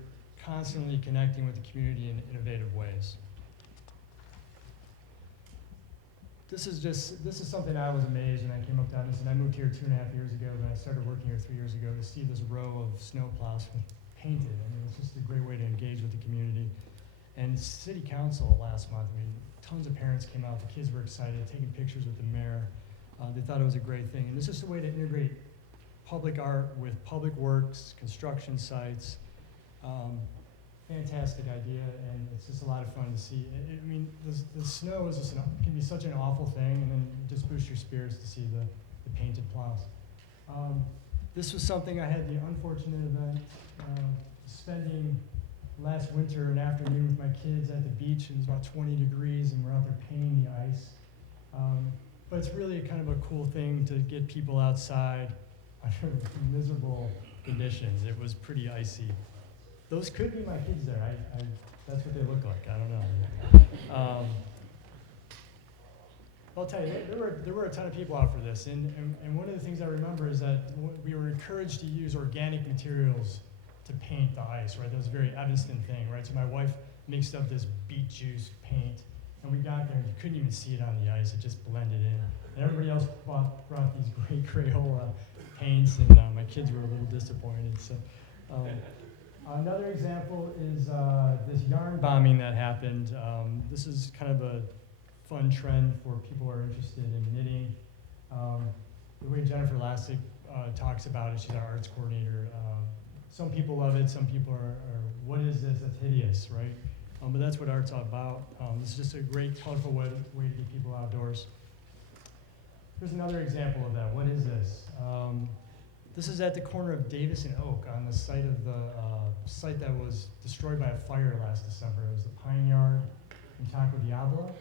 constantly connecting with the community in innovative ways. This is something I was amazed when I came up to Evanston. I moved here 2.5 years ago, but I started working here 3 years ago to see this row of snowplows painted. I mean, it's just a great way to engage with the community. And city council last month, I mean, tons of parents came out, the kids were excited, taking pictures with the mayor. They thought it was a great thing. And this is a way to integrate public art with public works, construction sites. Fantastic idea, and it's just a lot of fun to see. I mean, the snow is just can be such an awful thing, and then it just boosts your spirits to see the painted plows. This was something I had the unfortunate event spending last winter an afternoon with my kids at the beach. It was about 20 degrees, and we're out there painting the ice. But it's really kind of a cool thing to get people outside under miserable conditions. It was pretty icy. Those could be my kids there. That's what they look like. I don't know. I'll tell you, there were a ton of people out for this, and one of the things I remember is that we were encouraged to use organic materials to paint the ice, right? That was a very Evanston thing, right? So my wife mixed up this beet juice paint, and we got there, and you couldn't even see it on the ice. It just blended in. And everybody else brought these great Crayola paints, and my kids were a little disappointed. So. Another example is this yarn bombing that happened. This is kind of a fun trend for people who are interested in knitting. The way Jennifer Lasik talks about it, she's our arts coordinator. Some people love it, some people are what is this? That's hideous, right? But that's what art's all about. This is just a great, colorful way to get people outdoors. Here's another example of that. What is this? This is at the corner of Davis and Oak on the site of the site that was destroyed by a fire last December. It was the Pine Yard in Taco Diablo.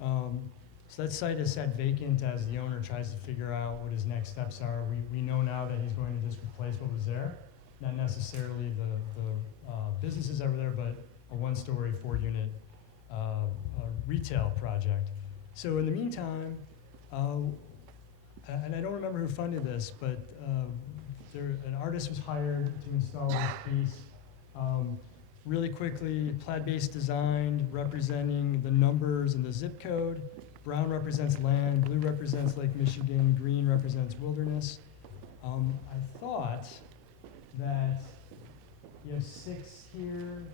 So that site is sat vacant as the owner tries to figure out what his next steps are. We know now that he's going to just replace what was there, not necessarily the businesses that were there, but a one-story, 4-unit retail project. So in the meantime, and I don't remember who funded this, but an artist was hired to install this piece. Really quickly, plaid-based design representing the numbers and the zip code, Brown represents land, blue represents Lake Michigan, green represents wilderness. I thought that you have 6 here,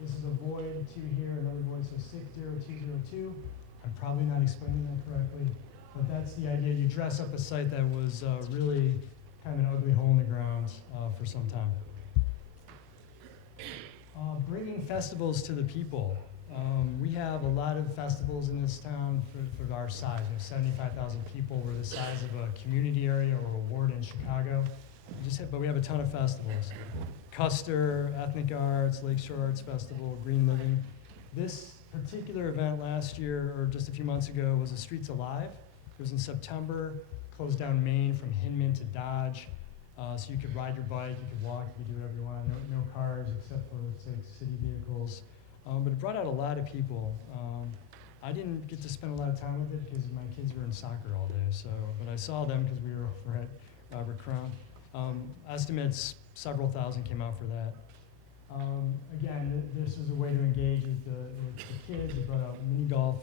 this is a void, 2 here, another void, so 60202. I'm probably not explaining that correctly, but that's the idea. You dress up a site that was really kind of an ugly hole in the ground for some time. Bringing festivals to the people. We have a lot of festivals in this town for our size. We have 75,000 people. We're the size of a community area or a ward in Chicago. But we have a ton of festivals. Custer, Ethnic Arts, Lakeshore Arts Festival, Green Living. This particular event last year, or just a few months ago, was the Streets Alive. It was in September, closed down Maine from Hinman to Dodge. So you could ride your bike, you could walk, you could do whatever you want. No cars except for, say, city vehicles. But it brought out a lot of people. I didn't get to spend a lot of time with it because my kids were in soccer all day. But I saw them because we were over at Robert Crown. Estimates several thousand came out for that. Again, this is a way to engage with the kids. It brought out mini golf.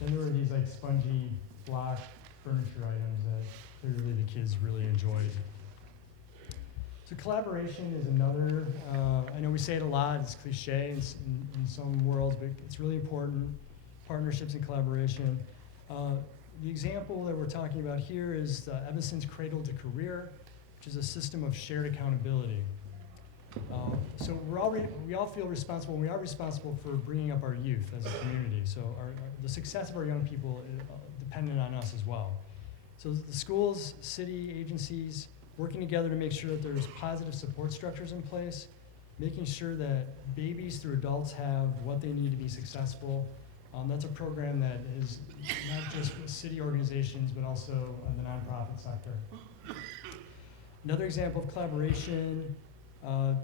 Then there were these like spongy block furniture items that clearly the kids really enjoyed. So collaboration is another, I know we say it a lot, it's cliche in some worlds, but it's really important, partnerships and collaboration. The example that we're talking about here is Evanston's Cradle to Career, which is a system of shared accountability. So we all feel responsible, and we are responsible for bringing up our youth as a community. So the success of our young people is dependent on us as well. So the schools, city, agencies, working together to make sure that there's positive support structures in place, making sure that babies through adults have what they need to be successful. That's a program that is not just with city organizations, but also the nonprofit sector. Another example of collaboration, the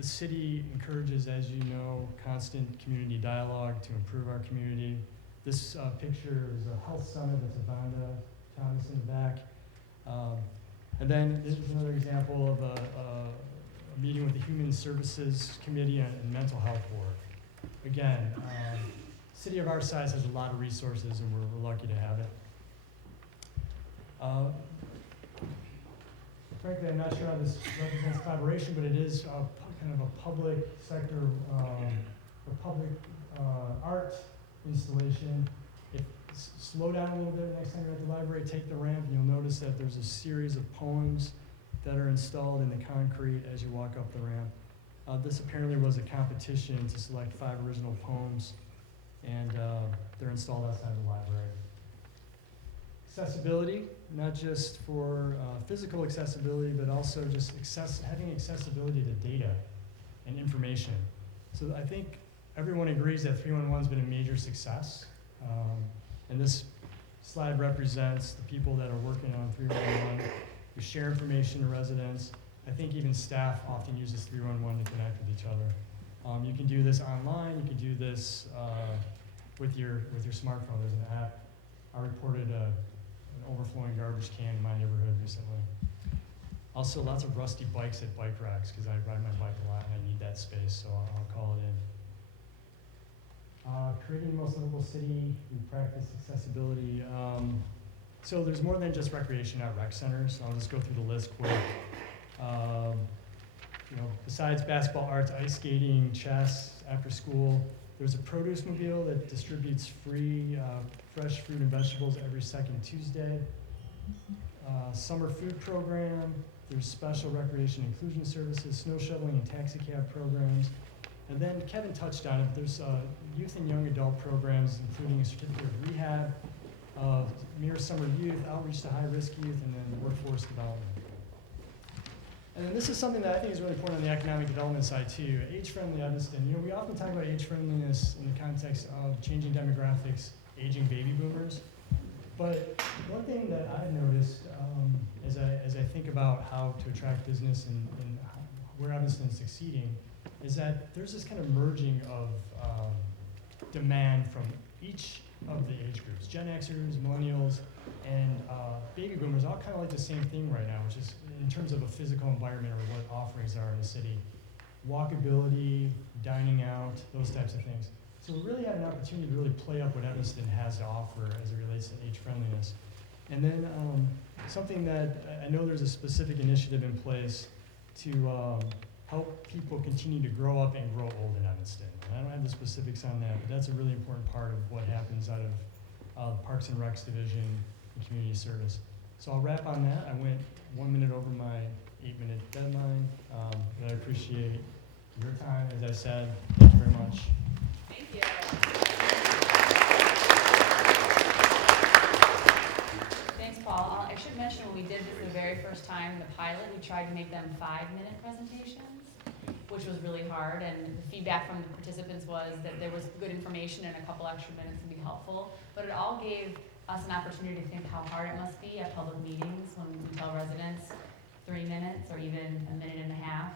city encourages, as you know, constant community dialogue to improve our community. This picture is a health summit that's Evanston Thomas in the back. And then this is another example of a meeting with the Human Services Committee and Mental Health Board. Again, city of our size has a lot of resources, and we're lucky to have it. Frankly, I'm not sure how this represents collaboration, but it is kind of a public sector, or public art installation. Slow down a little bit next time you're at the library, take the ramp, and you'll notice that there's a series of poems that are installed in the concrete as you walk up the ramp. This apparently was a competition to select 5 original poems, and they're installed outside the library. Accessibility, not just for physical accessibility, but also just having accessibility to data and information. So I think everyone agrees that 311's been a major success. And this slide represents the people that are working on 311. We share information to residents. I think even staff often uses 311 to connect with each other. You can do this online. You can do this with your smartphone. There's an app. I reported an overflowing garbage can in my neighborhood recently. Also, lots of rusty bikes at bike racks because I ride my bike a lot and I need that space, so I'll call it in. Creating the most livable city, we practice accessibility. So there's more than just recreation at rec centers. I'll just go through the list quick. Besides basketball, arts, ice skating, chess, after school, there's a produce mobile that distributes free fresh fruit and vegetables every second Tuesday. Summer food program, there's special recreation inclusion services, snow shoveling and taxi cab programs. And then Kevin touched on it, there's youth and young adult programs, including a certificate of rehab, Mirror Summer Youth, outreach to high-risk youth, and then workforce development. And then this is something that I think is really important on the economic development side too, age-friendly Evanston. We often talk about age-friendliness in the context of changing demographics, aging baby boomers. But one thing that I've noticed as I think about how to attract business and where Evanston is succeeding, is that there's this kind of merging of demand from each of the age groups. Gen Xers, millennials, and baby boomers all kind of like the same thing right now, which is in terms of a physical environment or what offerings are in the city. Walkability, dining out, those types of things. So we really had an opportunity to really play up what Evanston has to offer as it relates to age friendliness. And then something that I know there's a specific initiative in place to help people continue to grow up and grow old in Evanston. And I don't have the specifics on that, but that's a really important part of what happens out of Parks and Recs Division and Community Service. So I'll wrap on that. I went 1 minute over my 8-minute deadline, but I appreciate your time, as I said. Thank you very much. Thank you. Thanks, Paul. I should mention when we did this the very first time, the pilot, we tried to make them 5-minute presentations, which was really hard, and the feedback from the participants was that there was good information and a couple extra minutes would be helpful, but it all gave us an opportunity to think how hard it must be at public meetings when we tell residents 3 minutes or even a minute and a half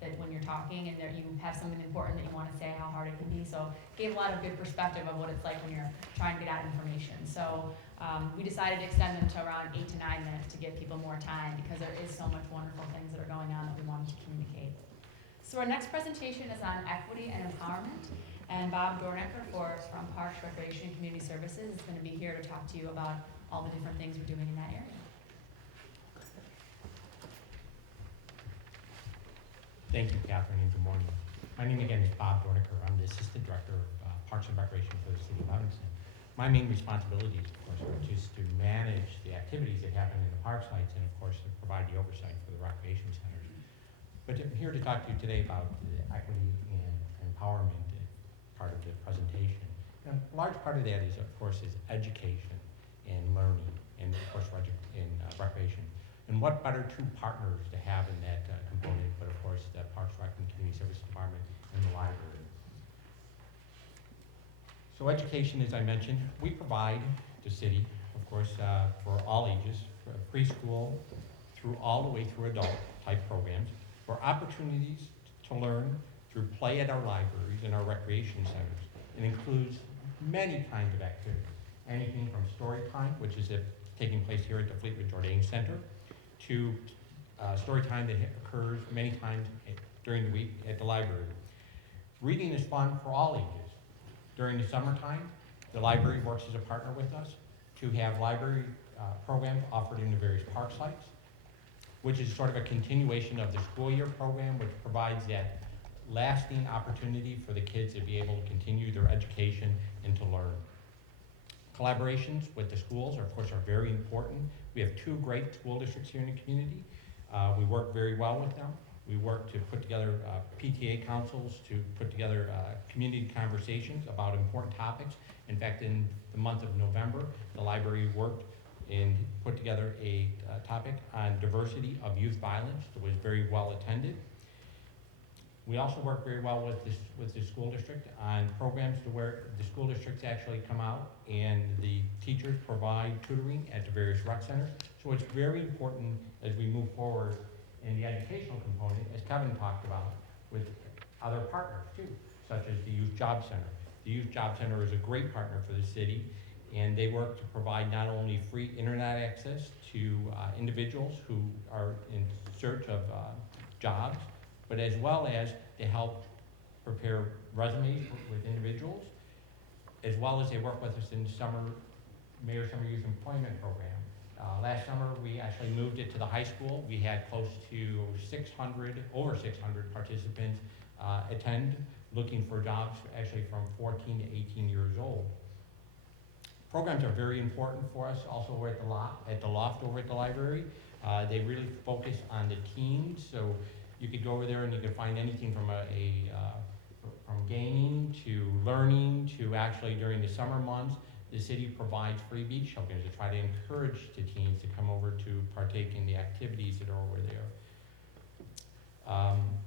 that when you're talking and that you have something important that you want to say, how hard it can be. So it gave a lot of good perspective of what it's like when you're trying to get out information. So we decided to extend them to around 8 to 9 minutes to give people more time because there is so much wonderful things that are going on that we wanted to communicate. So our next presentation is on equity and empowerment. And Bob Dornecker from Parks, Recreation, and Community Services is going to be here to talk to you about all the different things we're doing in that area. Thank you, Catherine, and good morning. My name again is Bob Dornecker. I'm the Assistant Director of Parks and Recreation for the City of Evanston. My main responsibilities, of course, are just to manage the activities that happen in the park sites and, of course, to provide the oversight for the recreation centers. But I'm here to talk to you today about the equity and empowerment part of the presentation. And a large part of that is, of course, is education and learning and, of course, recreation. And what better two partners to have in that component, but of course, the Parks, Rec, and Community Service Department and the library. So education, as I mentioned, we provide the city, of course, for all ages, for preschool through all the way through adult type programs, for opportunities to learn through play at our libraries and our recreation centers. It includes many kinds of activities, anything from story time, which is taking place here at the Fleetwood Jourdain Center, to story time that occurs many times during the week at the library. Reading is fun for all ages. During the summertime, the library works as a partner with us to have library programs offered in the various park sites, which is sort of a continuation of the school year program, which provides that lasting opportunity for the kids to be able to continue their education and to learn. Collaborations with the schools, of course, are very important. We have 2 great school districts here in the community. We work very well with them. We work to put together PTA councils, to put together community conversations about important topics. In fact, in the month of November, the library worked and put together a topic on diversity of youth violence that was very well attended. We also work very well with the school district on programs to where the school districts actually come out and the teachers provide tutoring at the various rec centers. So it's very important as we move forward in the educational component, as Kevin talked about, with other partners too, such as the Youth Job Center. The Youth Job Center is a great partner for the city, and they work to provide not only free internet access to individuals who are in search of jobs, but as well as to help prepare resumes with individuals, as well as they work with us in the Mayor Summer Youth Employment Program. Last summer, we actually moved it to the high school. We had close to over 600 participants attend, looking for jobs actually from 14 to 18 years old. Programs are very important for us. Also, we're at the loft over at the library. They really focus on the teens, so you could go over there and you could find anything from from gaming to learning to actually during the summer months, the city provides free beach shelters to try to encourage the teens to come over to partake in the activities that are over there.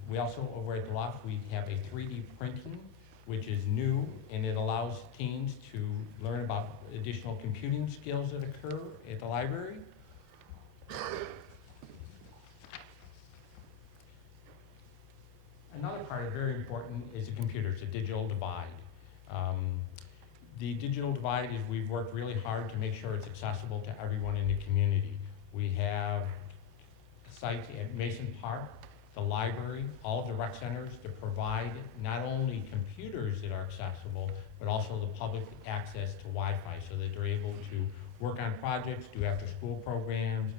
We also, over at the loft, we have a 3D printing, which is new, and it allows teens to learn about additional computing skills that occur at the library. Another part, very important, is the computers, the digital divide. The digital divide is we've worked really hard to make sure it's accessible to everyone in the community. We have sites at Mason Park the library, all of the rec centers to provide not only computers that are accessible, but also the public access to Wi-Fi so that they're able to work on projects, do after-school programs,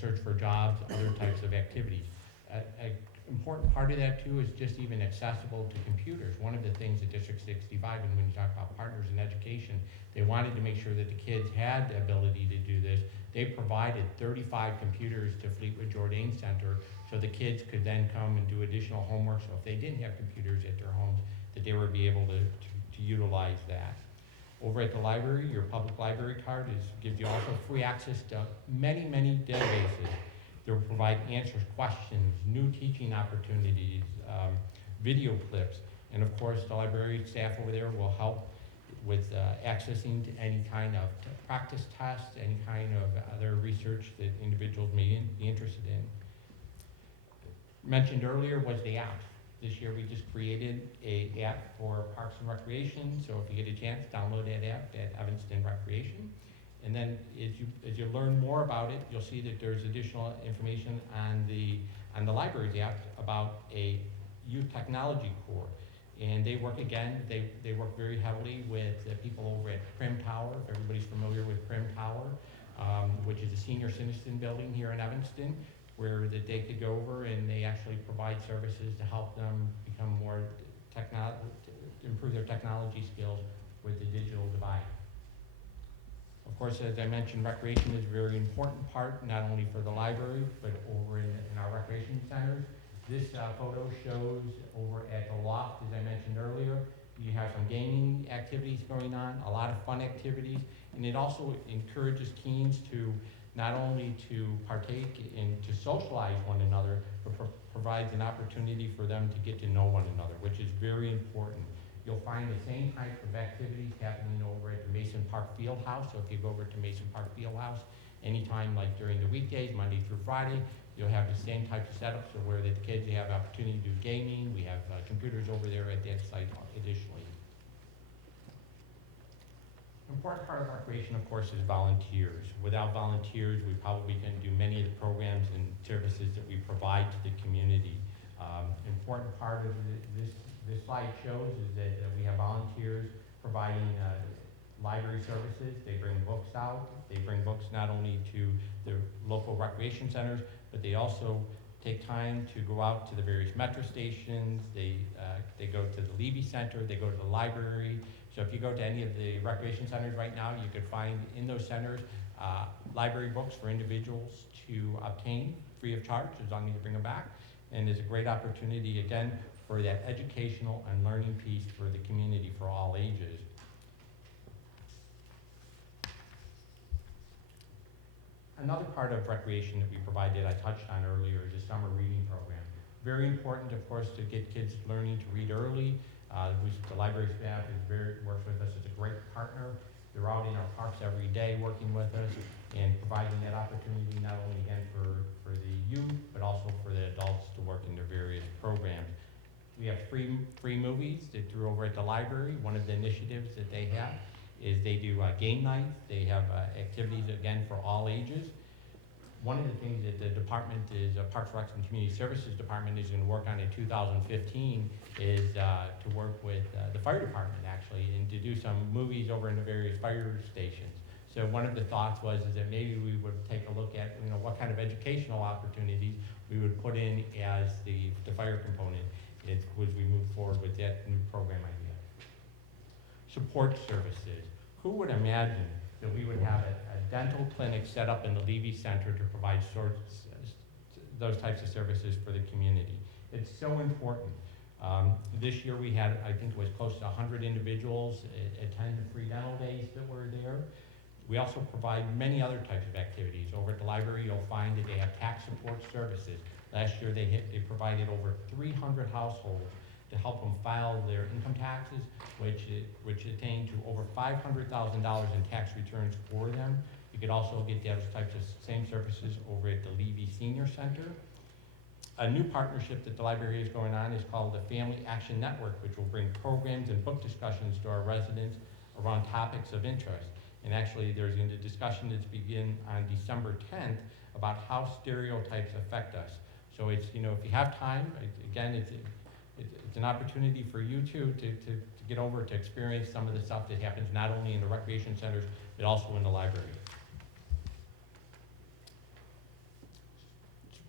search for jobs, other types of activities. An important part of that too is just even accessible to computers. One of the things at District 65, and when you talk about partners in education, they wanted to make sure that the kids had the ability to do this. They provided 35 computers to Fleetwood Jourdain Center so the kids could then come and do additional homework. So if they didn't have computers at their homes, that they would be able to utilize that. Over at the library, your public library card gives you also free access to many, many databases. They'll provide answers, questions, new teaching opportunities, video clips, and of course the library staff over there will help with accessing to any kind of practice tests, any kind of other research that individuals may be interested in. Mentioned earlier was the app. This year we just created an app for Parks and Recreation, so if you get a chance, download that app at Evanston Recreation. And then as you learn more about it, you'll see that there's additional information on the library's app about a youth technology core. And they work they work very heavily with the people over at Prim Tower, if everybody's familiar with Prim Tower, which is a senior citizen building here in Evanston, where that they could go over and they actually provide services to help them become more improve their technology skills with the digital divide. Of course, as I mentioned, recreation is a very important part, not only for the library, but over in our recreation centers. This photo shows over at the loft, as I mentioned earlier, you have some gaming activities going on, a lot of fun activities, and it also encourages teens to not only to partake and to socialize one another, but provides an opportunity for them to get to know one another, which is very important. You'll find the same type of activities happening over at the Mason Park Fieldhouse. So if you go over to Mason Park Fieldhouse, anytime like during the weekdays, Monday through Friday, you'll have the same type of setups so where the kids have opportunity to do gaming. We have computers over there at that site additionally. Important part of recreation, of course, is volunteers. Without volunteers, we probably couldn't do many of the programs and services that we provide to the community. Important part of this slide shows is that we have volunteers providing library services. They bring books out. They bring books not only to the local recreation centers, but they also take time to go out to the various metro stations. They go to the Levy Center. They go to the library. So if you go to any of the recreation centers right now, you could find in those centers library books for individuals to obtain free of charge as long as you bring them back. And it's a great opportunity, again, for that educational and learning piece for the community for all ages. Another part of recreation that we provide that I touched on earlier is the summer reading program. Very important, of course, to get kids learning to read early. The library staff works with us as a great partner. They're out in our parks every day working with us and providing that opportunity not only again for the youth, but also for the adults to work in their various programs. We have free movies that through over at the library. One of the initiatives that they have is they do game nights. They have activities, again, for all ages. One of the things that the department is, Parks, Recs, and Community Services Department is going to work on in 2015 is to work with the fire department, actually, and to do some movies over in the various fire stations. So one of the thoughts was is that maybe we would take a look at, what kind of educational opportunities we would put in as the fire component as we move forward with that new program idea. Support services. Who would imagine that we would have a dental clinic set up in the Levy Center to provide those types of services for the community? It's so important. This year we had, I think it was close to 100 individuals attend the free dental days that were there. We also provide many other types of activities. Over at the library, you'll find that they have tax support services. Last year they provided over 300 households to help them file their income taxes, which attained to over $500,000 in tax returns for them. You could also get those types of same services over at the Levy Senior Center. A new partnership that the library is going on is called the Family Action Network, which will bring programs and book discussions to our residents around topics of interest. And actually, there's a discussion that's begin on December 10th about how stereotypes affect us. So it's, you know, if you have time, again, it's an opportunity for you to get over to experience some of the stuff that happens not only in the recreation centers, but also in the library.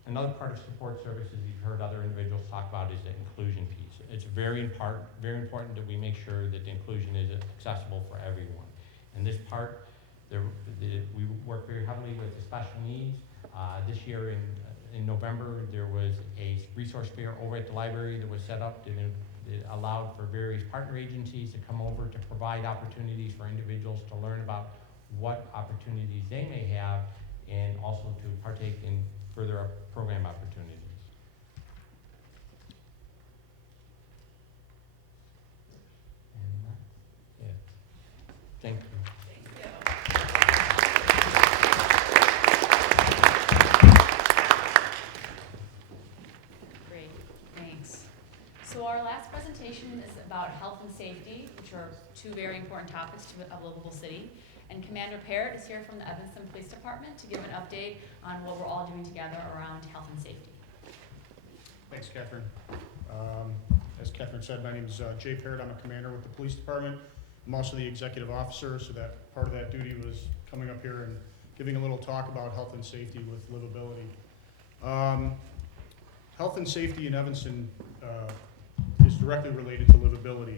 Another part of support services you've heard other individuals talk about is the inclusion piece. It's very important that we make sure that the inclusion is accessible for everyone. And this part, we work very heavily with the special needs. This year in November, there was a resource fair over at the library that was set up that allowed for various partner agencies to come over to provide opportunities for individuals to learn about what opportunities they may have and also to partake in further program opportunities. And that's it. Thank you. Great, thanks. So our last presentation is about health and safety, which are two very important topics to a livable city. And Commander Parrott is here from the Evanston Police Department to give an update on what we're all doing together around health and safety. Thanks, Catherine. As Catherine said, my name is Jay Parrott. I'm a commander with the police department. I'm also the executive officer, so that part of that duty was coming up here and giving a little talk about health and safety with livability. Health and safety in Evanston is directly related to livability.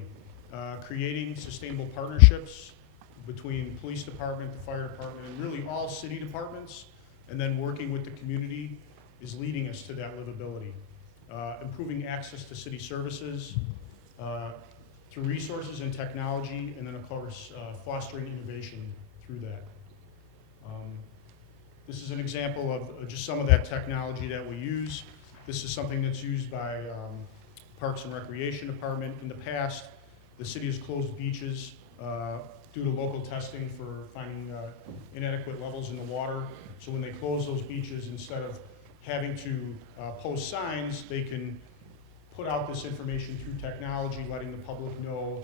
Creating sustainable partnerships between police department, the fire department, and really all city departments, and then working with the community is leading us to that livability. Improving access to city services through resources and technology, and then of course fostering innovation through that. This is an example of just some of that technology that we use. This is something that's used by Parks and Recreation Department. In the past, the city has closed beaches due to local testing for finding inadequate levels in the water. So when they close those beaches, instead of having to post signs, they can put out this information through technology, letting the public know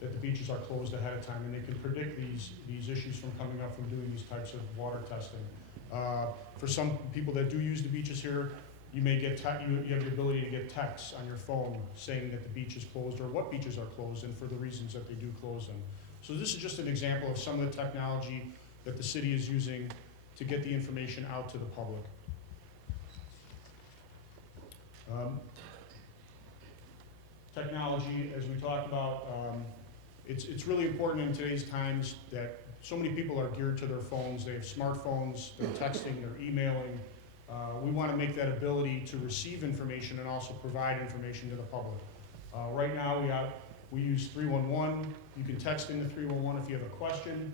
that the beaches are closed ahead of time, and they can predict these issues from coming up from doing these types of water testing. For some people that do use the beaches here, you may get you have the ability to get texts on your phone saying that the beach is closed or what beaches are closed and for the reasons that they do close them. So this is just an example of some of the technology that the city is using to get the information out to the public. Technology, as we talked about, it's really important in today's times that so many people are geared to their phones. They have smartphones, they're texting, they're emailing. We want to make that ability to receive information and also provide information to the public. Right now we use 311. You can text into 311 if you have a question.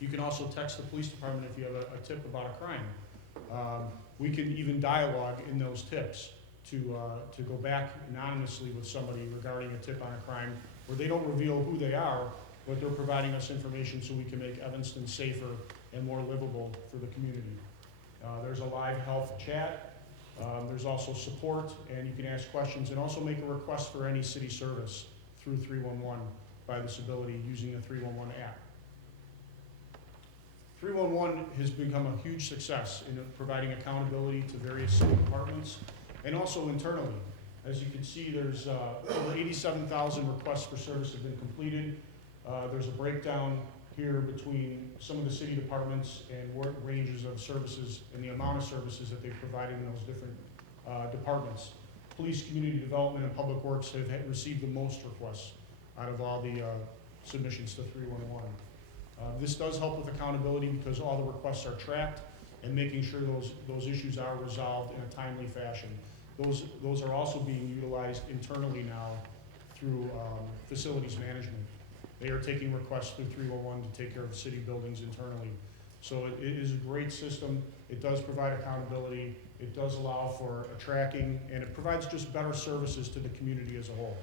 You can also text the police department if you have a tip about a crime. We can even dialogue in those tips to go back anonymously with somebody regarding a tip on a crime where they don't reveal who they are, but they're providing us information so we can make Evanston safer and more livable for the community. There's a live health chat. There's also support, and you can ask questions and also make a request for any city service through 311 by this ability using the 311 app. 311 has become a huge success in providing accountability to various city departments and also internally. As you can see, there's over 87,000 requests for service have been completed. There's a breakdown here between some of the city departments and what ranges of services and the amount of services that they've provided in those different departments. Police, Community Development, and Public Works have received the most requests out of all the submissions to 311. This does help with accountability because all the requests are tracked and making sure those issues are resolved in a timely fashion. Those are also being utilized internally now through facilities management. They are taking requests through 311 to take care of city buildings internally. So it is a great system. It does provide accountability. It does allow for a tracking, and it provides just better services to the community as a whole.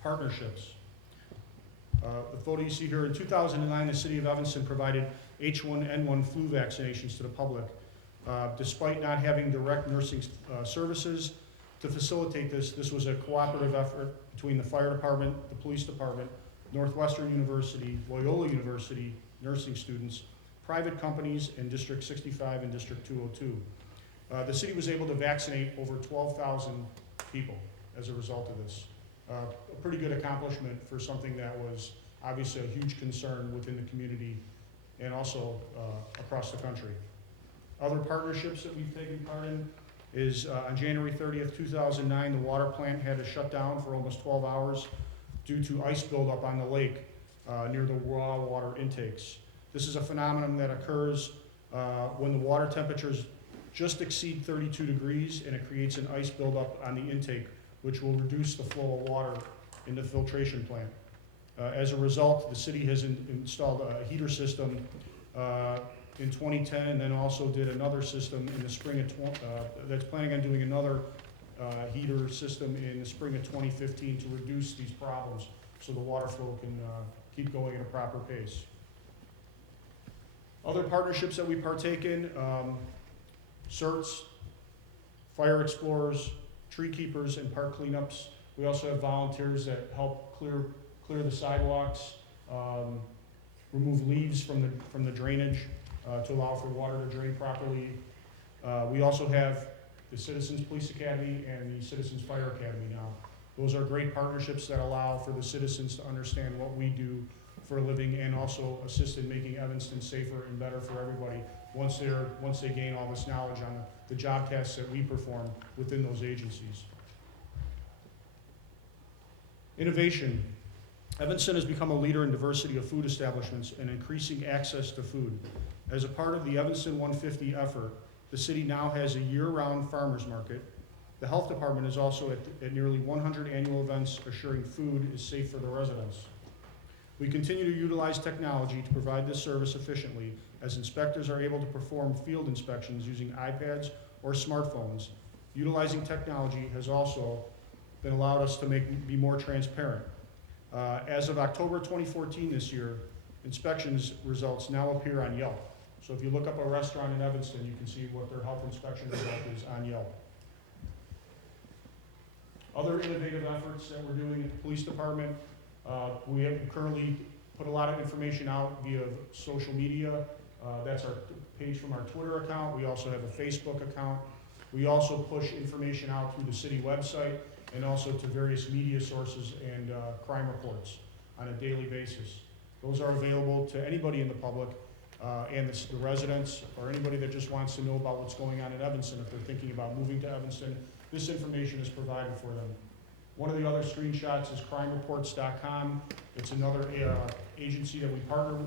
Partnerships. The photo you see here, in 2009, the city of Evanston provided H1N1 flu vaccinations to the public. Despite not having direct nursing services, to facilitate this was a cooperative effort between the fire department, the police department, Northwestern University, Loyola University nursing students, private companies in District 65 and District 202. The city was able to vaccinate over 12,000 people as a result of this. A pretty good accomplishment for something that was obviously a huge concern within the community and also across the country. Other partnerships that we've taken part in is on January 30th, 2009, the water plant had to shut down for almost 12 hours due to ice buildup on the lake near the raw water intakes. This is a phenomenon that occurs when the water temperatures just exceed 32 degrees, and it creates an ice buildup on the intake, which will reduce the flow of water in the filtration plant. As a result, the city has installed a heater system in 2010, and then also did another system in the spring of that's planning on doing another heater system in the spring of 2015 to reduce these problems so the water flow can keep going at a proper pace. Other partnerships that we partake in, CERTs, fire explorers, tree keepers, and park cleanups. We also have volunteers that help clear the sidewalks, remove leaves from the drainage to allow for water to drain properly. We also have the Citizens Police Academy and the Citizens Fire Academy now. Those are great partnerships that allow for the citizens to understand what we do for a living and also assist in making Evanston safer and better for everybody once they gain all this knowledge on the job tasks that we perform within those agencies. Innovation. Evanston has become a leader in diversity of food establishments and increasing access to food. As a part of the Evanston 150 effort, the city now has a year-round farmers market. The health department is also at nearly 100 annual events assuring food is safe for the residents. We continue to utilize technology to provide this service efficiently, as inspectors are able to perform field inspections using iPads or smartphones. Utilizing technology has also been allowed us to be more transparent. As of October 2014 this year, inspections results now appear on Yelp. So if you look up a restaurant in Evanston, you can see what their health inspection result is on Yelp. Other innovative efforts that we're doing at the police department, we have currently put a lot of information out via social media. That's our page from our Twitter account. We also have a Facebook account. We also push information out through the city website and also to various media sources and crime reports on a daily basis. Those are available to anybody in the public and the residents or anybody that just wants to know about what's going on in Evanston if they're thinking about moving to Evanston. This information is provided for them. One of the other screenshots is crimereports.com. It's another agency that we partner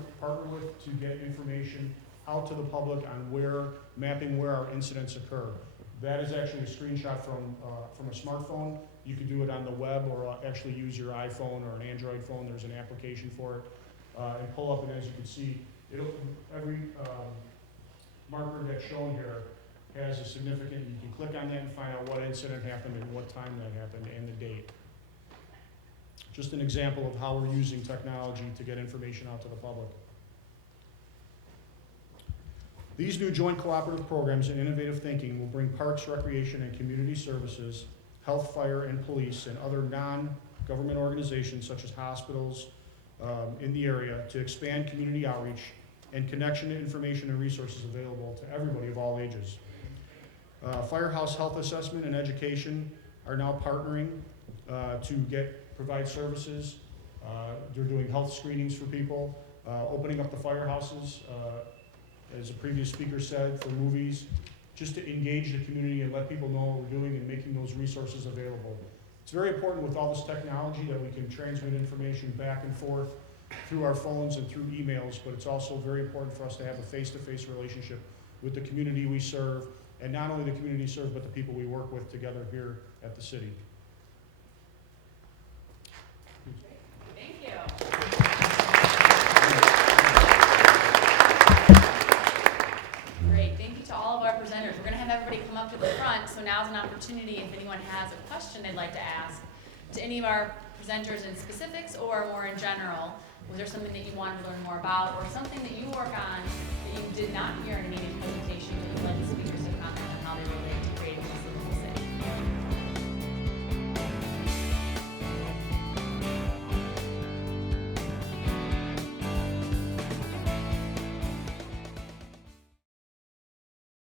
with to get information out to the public on mapping where our incidents occur. That is actually a screenshot from a smartphone. You can do it on the web or actually use your iPhone or an Android phone. There's an application for it. And pull up, and as you can see, every marker that's shown here has a significant, you can click on that and find out what incident happened and what time that happened and the date. Just an example of how we're using technology to get information out to the public. These new joint cooperative programs and innovative thinking will bring parks, recreation, and community services, health, fire, and police, and other non-government organizations such as hospitals in the area to expand community outreach and connection to information and resources available to everybody of all ages. Firehouse Health Assessment and Education are now partnering to provide services. They're doing health screenings for people, opening up the firehouses, as a previous speaker said, for movies, just to engage the community and let people know what we're doing and making those resources available. It's very important with all this technology that we can transmit information back and forth through our phones and through emails, but it's also very important for us to have a face-to-face relationship with the community we serve, and not only the community served, but the people we work with together here at the city. Thank you. Great, thank you to all of our presenters. We're gonna have everybody come up to the front, so now's an opportunity if anyone has a question they'd like to ask to any of our presenters in specifics or more in general. Was there something that you wanted to learn more about or something that you work on that you did not hear in an immediate presentation that you'd like